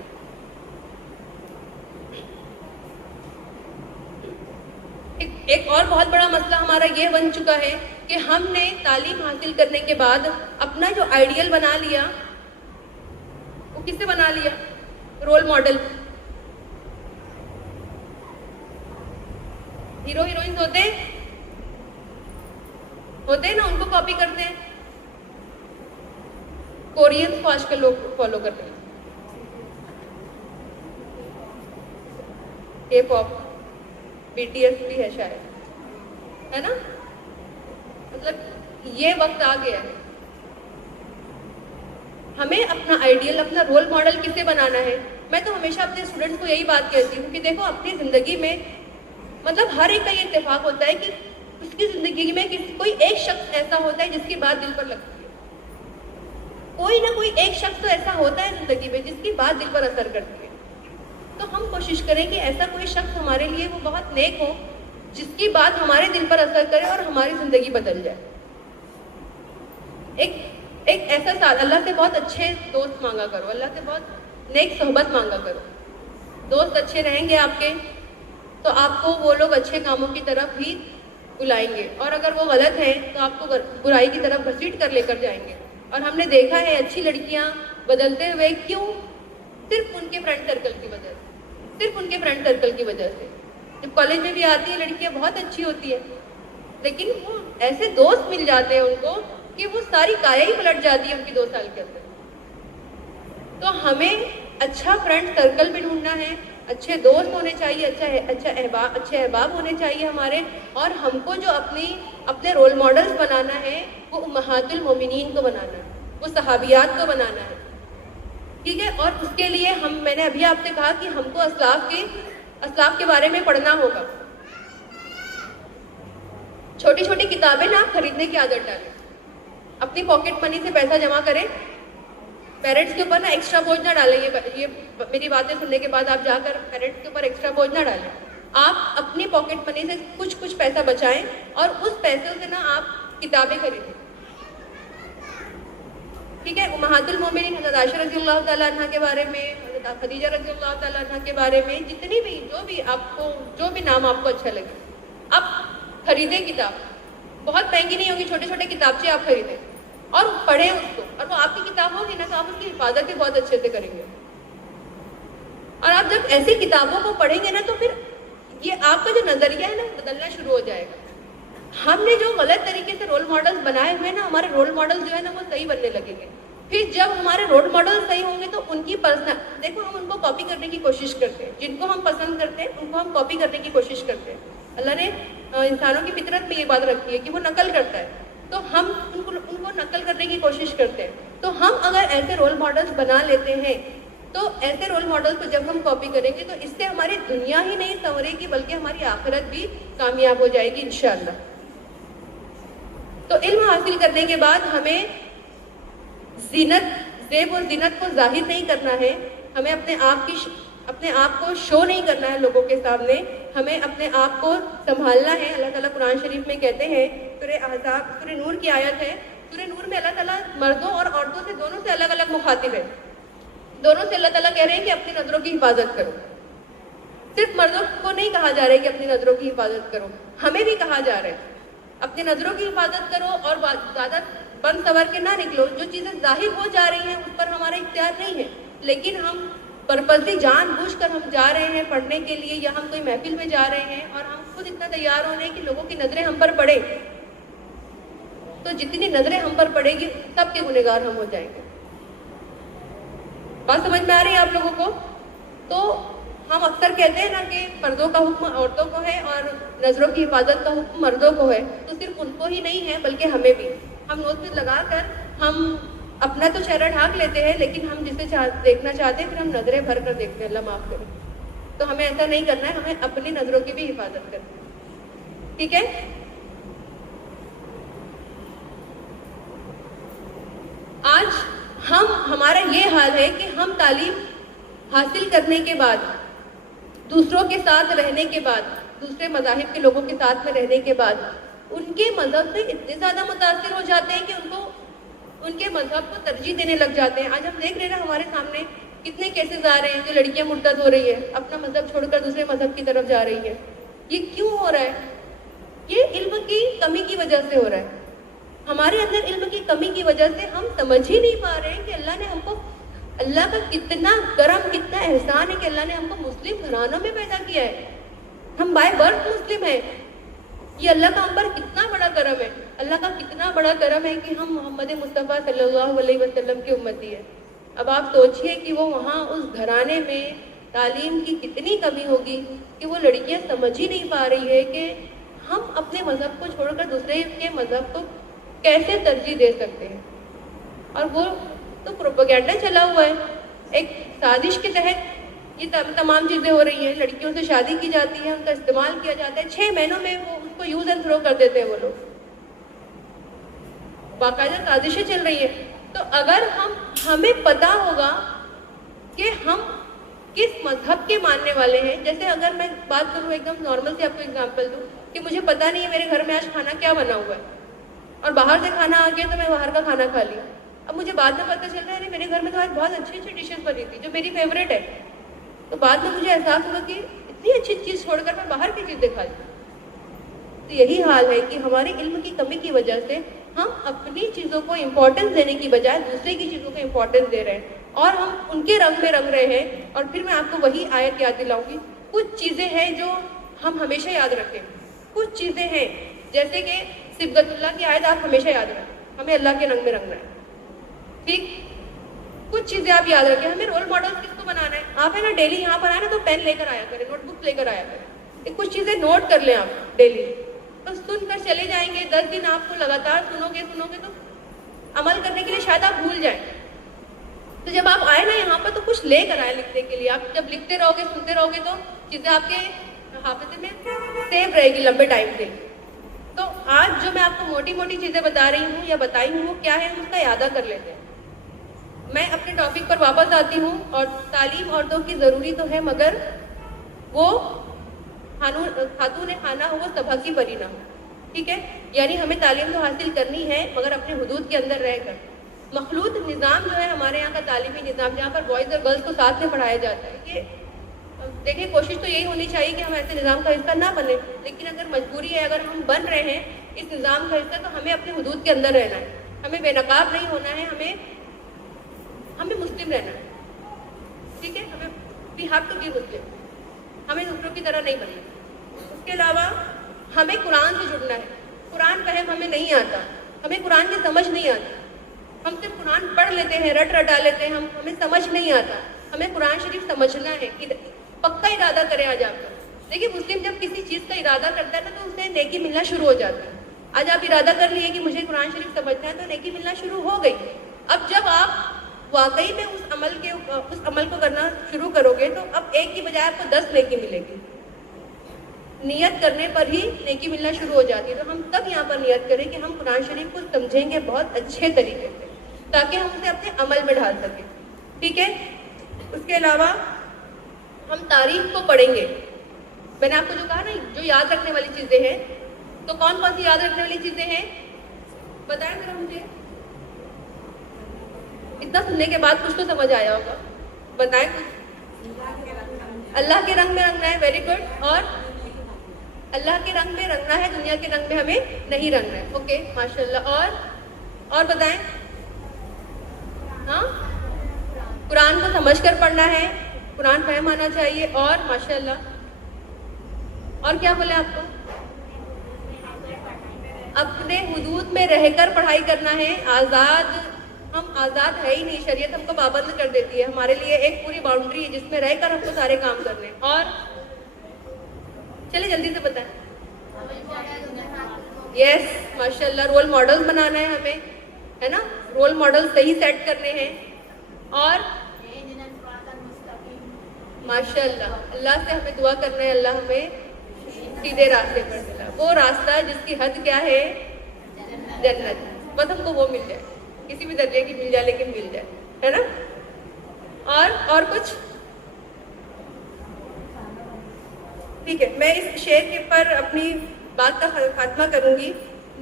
ایک اور بہت بڑا مسئلہ ہمارا یہ بن چکا ہے کہ ہم نے تعلیم حاصل کرنے کے بعد اپنا جو آئیڈیل بنا لیا, وہ کس سے بنا لیا؟ Role model. ہیرو ہیروئنز ہوتے ہیں نا, ان کو کاپی کرتے ہیں. کورینز کو آج کل لوگ فالو کرتے ہیں, کے پاپ, BTS بھی ہے شاید, ہے نا؟ مطلب یہ وقت آ گیا ہے. ہمیں اپنا آئیڈیل, اپنا رول ماڈل کسے بنانا ہے؟ میں تو ہمیشہ اپنے اسٹوڈنٹس کو یہی بات کہتی ہوں کہ دیکھو اپنی زندگی میں مطلب ہر ایک کا یہ اتفاق ہوتا ہے کہ اس کی زندگی میں کوئی ایک شخص ایسا ہوتا ہے جس کی بات دل پر لگتی ہے. کوئی نہ کوئی ایک شخص تو ایسا ہوتا ہے زندگی میں جس کی بات دل پر اثر کرتی ہے. تو ہم کوشش کریں کہ ایسا کوئی شخص ہمارے لیے وہ بہت نیک ہو, جس کی بات ہمارے دل پر اثر کرے اور ہماری زندگی بدل جائے. ایک ایسا سال, اللہ سے بہت اچھے دوست مانگا کرو, اللہ سے بہت نیک صحبت مانگا کرو. دوست اچھے رہیں گے آپ کے تو آپ کو وہ لوگ اچھے کاموں کی طرف ہی بلائیں گے, اور اگر وہ غلط ہیں تو آپ کو برائی کی طرف گھسیٹ کر لے کر جائیں گے. اور ہم نے دیکھا ہے اچھی لڑکیاں بدلتے ہوئے کیوں؟ صرف ان کے فرینڈ سرکل کی وجہ سے. جب کالج میں بھی آتی ہیں لڑکیاں بہت اچھی ہوتی ہیں, لیکن وہ ایسے دوست مل جاتے ہیں ان کو کہ وہ ساری کایا ہی پلٹ جاتی ہے ان کی 2 سال کے اندر. تو ہمیں اچھا فرینڈ سرکل بھی ڈھونڈنا ہے, اچھے دوست ہونے چاہیے, اچھے احباب ہونے چاہیے ہمارے, اور ہم کو جو اپنے رول ماڈلز بنانا ہے وہ امہات المومنین کو بنانا ہے, وہ صحابیات کو بنانا ہے, ٹھیک ہے؟ اور اس کے لیے میں نے ابھی آپ سے کہا کہ ہم کو اسلاف کے بارے میں پڑھنا ہوگا. چھوٹی چھوٹی کتابیں نا آپ خریدنے کی عادت ڈالیں, اپنی پاکٹ منی سے پیسہ جمع کریں, پیرنٹس کے اوپر نا ایکسٹرا بوجھ نہ ڈالیں. یہ میری باتیں سننے کے بعد آپ جا کر پیرنٹس کے اوپر ایکسٹرا بوجھ نہ ڈالیں. آپ اپنی پاکٹ منی سے کچھ پیسہ بچائیں اور اس پیسوں سے نا آپ کتابیں خریدیں, ٹھیک ہے؟ امہات المومنین حضرت عائشہ رضی اللہ تعالیٰ عنہ کے بارے میں, حضرت خدیجہ رضی اللہ تعالیٰ عنہ کے بارے میں, جتنی بھی جو بھی نام آپ کو اچھا لگے آپ خریدیں کتاب. بہت مہنگی نہیں ہوگی, چھوٹے چھوٹے کتابچے آپ خریدیں اور پڑھیں اس کو, اور وہ آپ کی کتاب ہوگی نا تو آپ اس کی حفاظت بھی بہت اچھے سے کریں گے. اور آپ جب ایسی کتابوں کو پڑھیں گے نا تو پھر یہ آپ کا جو نظریہ ہے نا بدلنا شروع ہو جائے گا. ہم نے جو غلط طریقے سے رول ماڈلز بنائے ہوئے نا, ہمارے رول ماڈلز جو ہے نا وہ صحیح بننے لگیں گے. پھر جب ہمارے رول ماڈل صحیح ہوں گے تو ان کی دیکھو ہم ان کو کاپی کرنے کی کوشش کرتے ہیں, جن کو ہم پسند کرتے ہیں ان کو ہم کاپی کرنے کی کوشش کرتے ہیں. اللہ نے انسانوں کی فطرت میں یہ بات رکھی ہے کہ وہ نقل کرتا ہے, تو ہم ان کو نقل کرنے کی کوشش کرتے ہیں. تو ہم اگر ایسے رول ماڈلز بنا لیتے ہیں تو ایسے رول ماڈل کو جب ہم کاپی کریں گے تو اس سے ہماری دنیا ہی نہیں سنورے گی بلکہ ہماری آخرت بھی کامیاب ہو جائے گی انشاءاللہ. تو علم حاصل کرنے کے بعد ہمیں زیب اور زینت کو ظاہر نہیں کرنا ہے, ہمیں اپنے آپ کو شو نہیں کرنا ہے لوگوں کے سامنے, ہمیں اپنے آپ کو سنبھالنا ہے. اللہ تعالیٰ قرآن شریف میں کہتے ہیں, سورہ نور کی آیت ہے, سورہ نور میں اللہ تعالیٰ مردوں اور عورتوں سے دونوں سے الگ الگ مخاطب ہے. دونوں سے اللہ تعالیٰ کہہ رہے ہیں کہ اپنی نظروں کی حفاظت کرو. صرف مردوں کو نہیں کہا جا رہا ہے کہ اپنی نظروں کی حفاظت کرو, ہمیں بھی کہا جا رہا ہے اپنی نظروں کی حفاظت کرو اور زیادہ بند سور کے نہ نکلو. جو چیزیں ظاہر ہو جا رہی ہیں اس پر ہمارا اختیار نہیں ہے, لیکن ہم پرپزلی جان بوجھ کر ہم جا رہے ہیں پڑھنے کے لیے یا ہم کوئی محفل میں جا رہے ہیں اور ہم خود اتنا تیار ہو رہے ہیں کہ لوگوں کی نظریں ہم پر پڑے, تو جتنی نظریں ہم پر پڑے گی سب کے گنہگار ہم ہو جائیں گے. بات سمجھ میں آ رہی ہے آپ لوگوں کو؟ تو ہم اکثر کہتے ہیں نا کہ پردوں کا حکم عورتوں کو ہے اور نظروں کی حفاظت کا حکم مردوں کو ہے, تو صرف ان کو ہی نہیں ہے بلکہ ہمیں بھی. ہم نوز میں لگا کر ہم اپنا تو چہرہ ڈھانک لیتے ہیں لیکن ہم جسے دیکھنا چاہتے ہیں پھر ہم نظریں بھر کر دیکھتے ہیں, اللہ معاف کرے. تو ہمیں ایسا نہیں کرنا ہے, ہمیں اپنی نظروں کی بھی حفاظت کرنی ہے. ٹھیک ہے؟ آج ہمارا یہ حال ہے کہ ہم تعلیم حاصل کرنے کے بعد, دوسروں کے ساتھ رہنے کے بعد, دوسرے مذاہب کے لوگوں کے ساتھ میں رہنے کے بعد ان کے مذہب سے اتنے زیادہ متاثر ہو جاتے ہیں کہ ان کے مذہب کو ترجیح دینے لگ جاتے ہیں. آج ہم دیکھ رہے ہیں ہمارے سامنے کتنے کیسز آ رہے ہیں کہ لڑکیاں مرتد ہو رہی ہے, اپنا مذہب چھوڑ کر دوسرے مذہب کی طرف جا رہی ہے. یہ کیوں ہو رہا ہے؟ یہ علم کی کمی کی وجہ سے ہو رہا ہے. ہمارے اندر علم کی کمی کی وجہ سے ہم سمجھ ہی نہیں پا رہے ہیں کہ اللہ نے ہم کو, اللہ کا کتنا کرم, کتنا احسان ہے کہ اللہ نے ہم کو مسلم گھرانوں میں پیدا کیا ہے. ہم بائی برتھ مسلم ہیں. یہ اللہ کا ہم پر کتنا بڑا کرم ہے. اللہ کا کتنا بڑا کرم ہے کہ ہم محمد مصطفیٰ صلی اللہ علیہ وسلم کی امتی ہے. اب آپ سوچئے کہ وہ وہاں اس گھرانے میں تعلیم کی کتنی کمی ہوگی کہ وہ لڑکیاں سمجھ ہی نہیں پا رہی ہے کہ ہم اپنے مذہب کو چھوڑ کر دوسرے کے مذہب کو کیسے ترجیح دے سکتے ہیں. اور وہ تو پروپیگنڈا چلا ہوا ہے, ایک سازش کے تحت یہ تمام چیزیں ہو رہی ہیں. لڑکیوں سے شادی کی جاتی ہے, ان کا استعمال کیا جاتا ہے, 6 مہینوں میں وہ اس کو یوز اینڈ تھرو کر دیتے ہیں وہ لوگ. باقاعدہ سازشیں چل رہی ہیں. تو اگر ہمیں پتا ہوگا کہ ہم کس مذہب کے ماننے والے ہیں, جیسے اگر میں بات کروں ایک دم نارمل سے آپ کو اگزامپل دوں کہ مجھے پتا نہیں ہے میرے گھر میں آج کھانا کیا بنا ہوا ہے اور باہر سے کھانا آ گیا تو میں باہر کا کھانا کھا لیا. اب مجھے بعد میں پتہ چل رہا ہے میرے گھر میں تو آج بہت اچھی اچھی ڈشز بنی تھی جو میری فیوریٹ ہے, تو بعد میں مجھے احساس ہوا کہ اتنی اچھی چیز چھوڑ کر میں باہر کی چیزیں کھا لی. تو یہی حال ہے کہ ہمارے علم کی کمی کی وجہ سے ہم اپنی چیزوں کو امپورٹنس دینے کی بجائے دوسرے کی چیزوں کو امپورٹنس دے رہے ہیں اور ہم ان کے رنگ میں رنگ رہے ہیں. اور پھر میں آپ کو وہی آیت یاد دلاؤں گی. کچھ چیزیں ہیں جو ہم ہمیشہ یاد رکھیں, کچھ چیزیں ہیں جیسے کہ صبغت اللہ کی آیت آپ ہمیشہ یاد رکھیں, ہمیں اللہ کے رنگ میں رنگنا ہے. ٹھیک, کچھ چیزیں آپ یاد رکھیں. ہمیں رول ماڈل کس کو بنانا ہے؟ آپ ہے نا ڈیلی یہاں پر آئے نا تو پین لے کر آیا کریں, نوٹ بک لے کر آیا کریں. کچھ چیزیں نوٹ کر لیں آپ ڈیلی, تو سن کر چلے جائیں گے. 10 دن آپ کو لگاتار سنو گے تو عمل کرنے کے لیے شاید آپ بھول جائیں. تو جب آپ آئے نا یہاں پر تو کچھ لے کر آئے لکھنے کے لیے. آپ جب لکھتے رہو گے سنتے رہو گے تو چیزیں آپ کے حافظے میں سیو رہے گی لمبے ٹائم کے لیے. تو آج جو میں آپ کو موٹی موٹی چیزیں بتا رہی ہوں یا بتائی ہوں وہ کیا ہے, ہم اس کا اعادہ کر لیتے ہیں. میں اپنے ٹاپک پر واپس آتی ہوں. اور تعلیم عورتوں کی ضروری تو ہے مگر وہ خاتون خانہ ہو, وہ سبھا کی پری نہ ہو. ٹھیک ہے, یعنی ہمیں تعلیم تو حاصل کرنی ہے مگر اپنے حدود کے اندر رہ کر. مخلوط نظام جو ہے ہمارے یہاں کا تعلیمی نظام, جہاں پر بوائز اور گرلس کو ساتھ میں پڑھایا جاتا ہے, یہ دیکھیں کوشش تو یہی ہونی چاہیے کہ ہم ایسے نظام کا حصہ نہ بنیں. لیکن اگر مجبوری ہے, اگر ہم بن رہے ہیں اس نظام کا حصہ, تو ہمیں اپنے حدود کے اندر رہنا ہے. ہمیں بے نقاب نہیں ہونا ہے, ہمیں مسلم رہنا ہے. ٹھیک ہے, we have to be Muslim. ہمیں دوسروں کی طرح نہیں بننا. اس کے علاوہ ہمیں قرآن سے جڑنا ہے. قرآن فہم ہمیں نہیں آتا, ہمیں قرآن کی سمجھ نہیں آتی. ہم صرف قرآن پڑھ لیتے ہیں, رٹا لیتے ہیں, ہمیں سمجھ نہیں آتا. ہمیں قرآن شریف سمجھنا ہے, پکا ارادہ کریں آج آپ. دیکھیے مسلم جب کسی چیز کا ارادہ کرتا ہے نا تو اسے نیکی ملنا شروع ہو جاتی ہے. آج آپ ارادہ کر لیے کہ مجھے قرآن شریف سمجھنا ہے تو نیکی ملنا شروع ہو گئی. اب جب آپ واقعی میں اس عمل کو کرنا شروع کرو گے تو اب ایک کی بجائے آپ کو 10 نیکی ملے گی. نیت کرنے پر ہی نیکی ملنا شروع ہو جاتی ہے. تو ہم تب یہاں پر نیت کریں کہ ہم قرآن شریف کو سمجھیں گے بہت اچھے طریقے سے تاکہ ہم اسے اپنے عمل میں ڈھال سکیں. ٹھیک ہے. اس کے علاوہ ہم تاریخ کو پڑھیں گے. میں نے آپ کو جو کہا نا جو یاد رکھنے والی چیزیں ہیں, تو کون کون سی یاد رکھنے والی چیزیں ہیں بتائیں ذرا مجھے. اتنا سننے کے بعد کچھ تو سمجھ آیا ہوگا, بتائیں کچھ. اللہ کے رنگ میں رنگنا ہے, ویری گڈ. اور اللہ کے رنگ میں رنگنا ہے, دنیا کے رنگ میں ہمیں نہیں رنگنا ہے. اوکے ماشاء اللہ. اور بتائیں. ہاں, قرآن کو سمجھ کر پڑھنا ہے, قرآن فہم آنا چاہیے. اور ماشاء اللہ اور کیا بولے آپ کو, اپنے حدود میں رہ کر پڑھائی کرنا ہے. ہم آزاد ہے ہی نہیں, شریعت ہم کو پابند کر دیتی ہے. ہمارے لیے ایک پوری باؤنڈری ہے جس میں رہ کر ہم کو سارے کام کرنے. اور چلے جلدی سے بتائیں. یس ماشاء اللہ, رول ماڈل بنانا ہے ہمیں, ہے نا, رول ماڈل صحیح سیٹ کرنے ہیں. اور ماشاء اللہ اللہ سے ہمیں دعا کرنا ہے اللہ ہمیں سیدھے راستے پر ملا, وہ راستہ جس کی حد کیا ہے, جنت. بس ہم کو وہ مل جائے, کسی بھی درجے کی مل جائے لیکن مل جائے, ہے نا. اور کچھ. ٹھیک ہے, میں اس شعر کے پر اپنی بات کا خاتمہ کروں گی.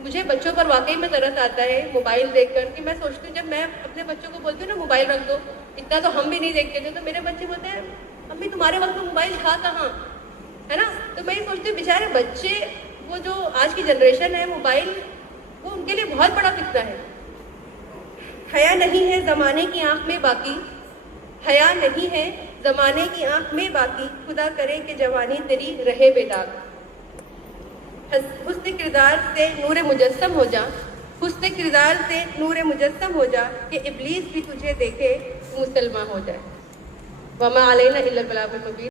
مجھے بچوں پر واقعی میں ترس آتا ہے موبائل دیکھ کر کہ میں سوچتی ہوں جب میں اپنے بچوں کو بولتی ہوں نا موبائل رکھ دو, اتنا تو ہم بھی نہیں دیکھتے تھے, تو میرے بچے بولتے ہیں امی تمہارے وقت میں موبائل تھا کہاں, ہے نا. تو میں یہ سوچتی ہوں بیچارے بچے, وہ جو آج کی جنریشن ہے, موبائل وہ ان کے لیے بہت بڑا فتنہ ہے. حیا نہیں ہے زمانے کی آنکھ میں باقی, حیا نہیں ہے زمانے کی آنکھ میں باقی, خدا کرے کہ جوانی تیری رہے بے داغ. حسن کردار سے نور مجسم ہو جا, حسن کردار سے نور مجسم ہو جا, کہ ابلیس بھی تجھے دیکھے مسلمان ہو جائے. وما علینا الا البلاغ المبین.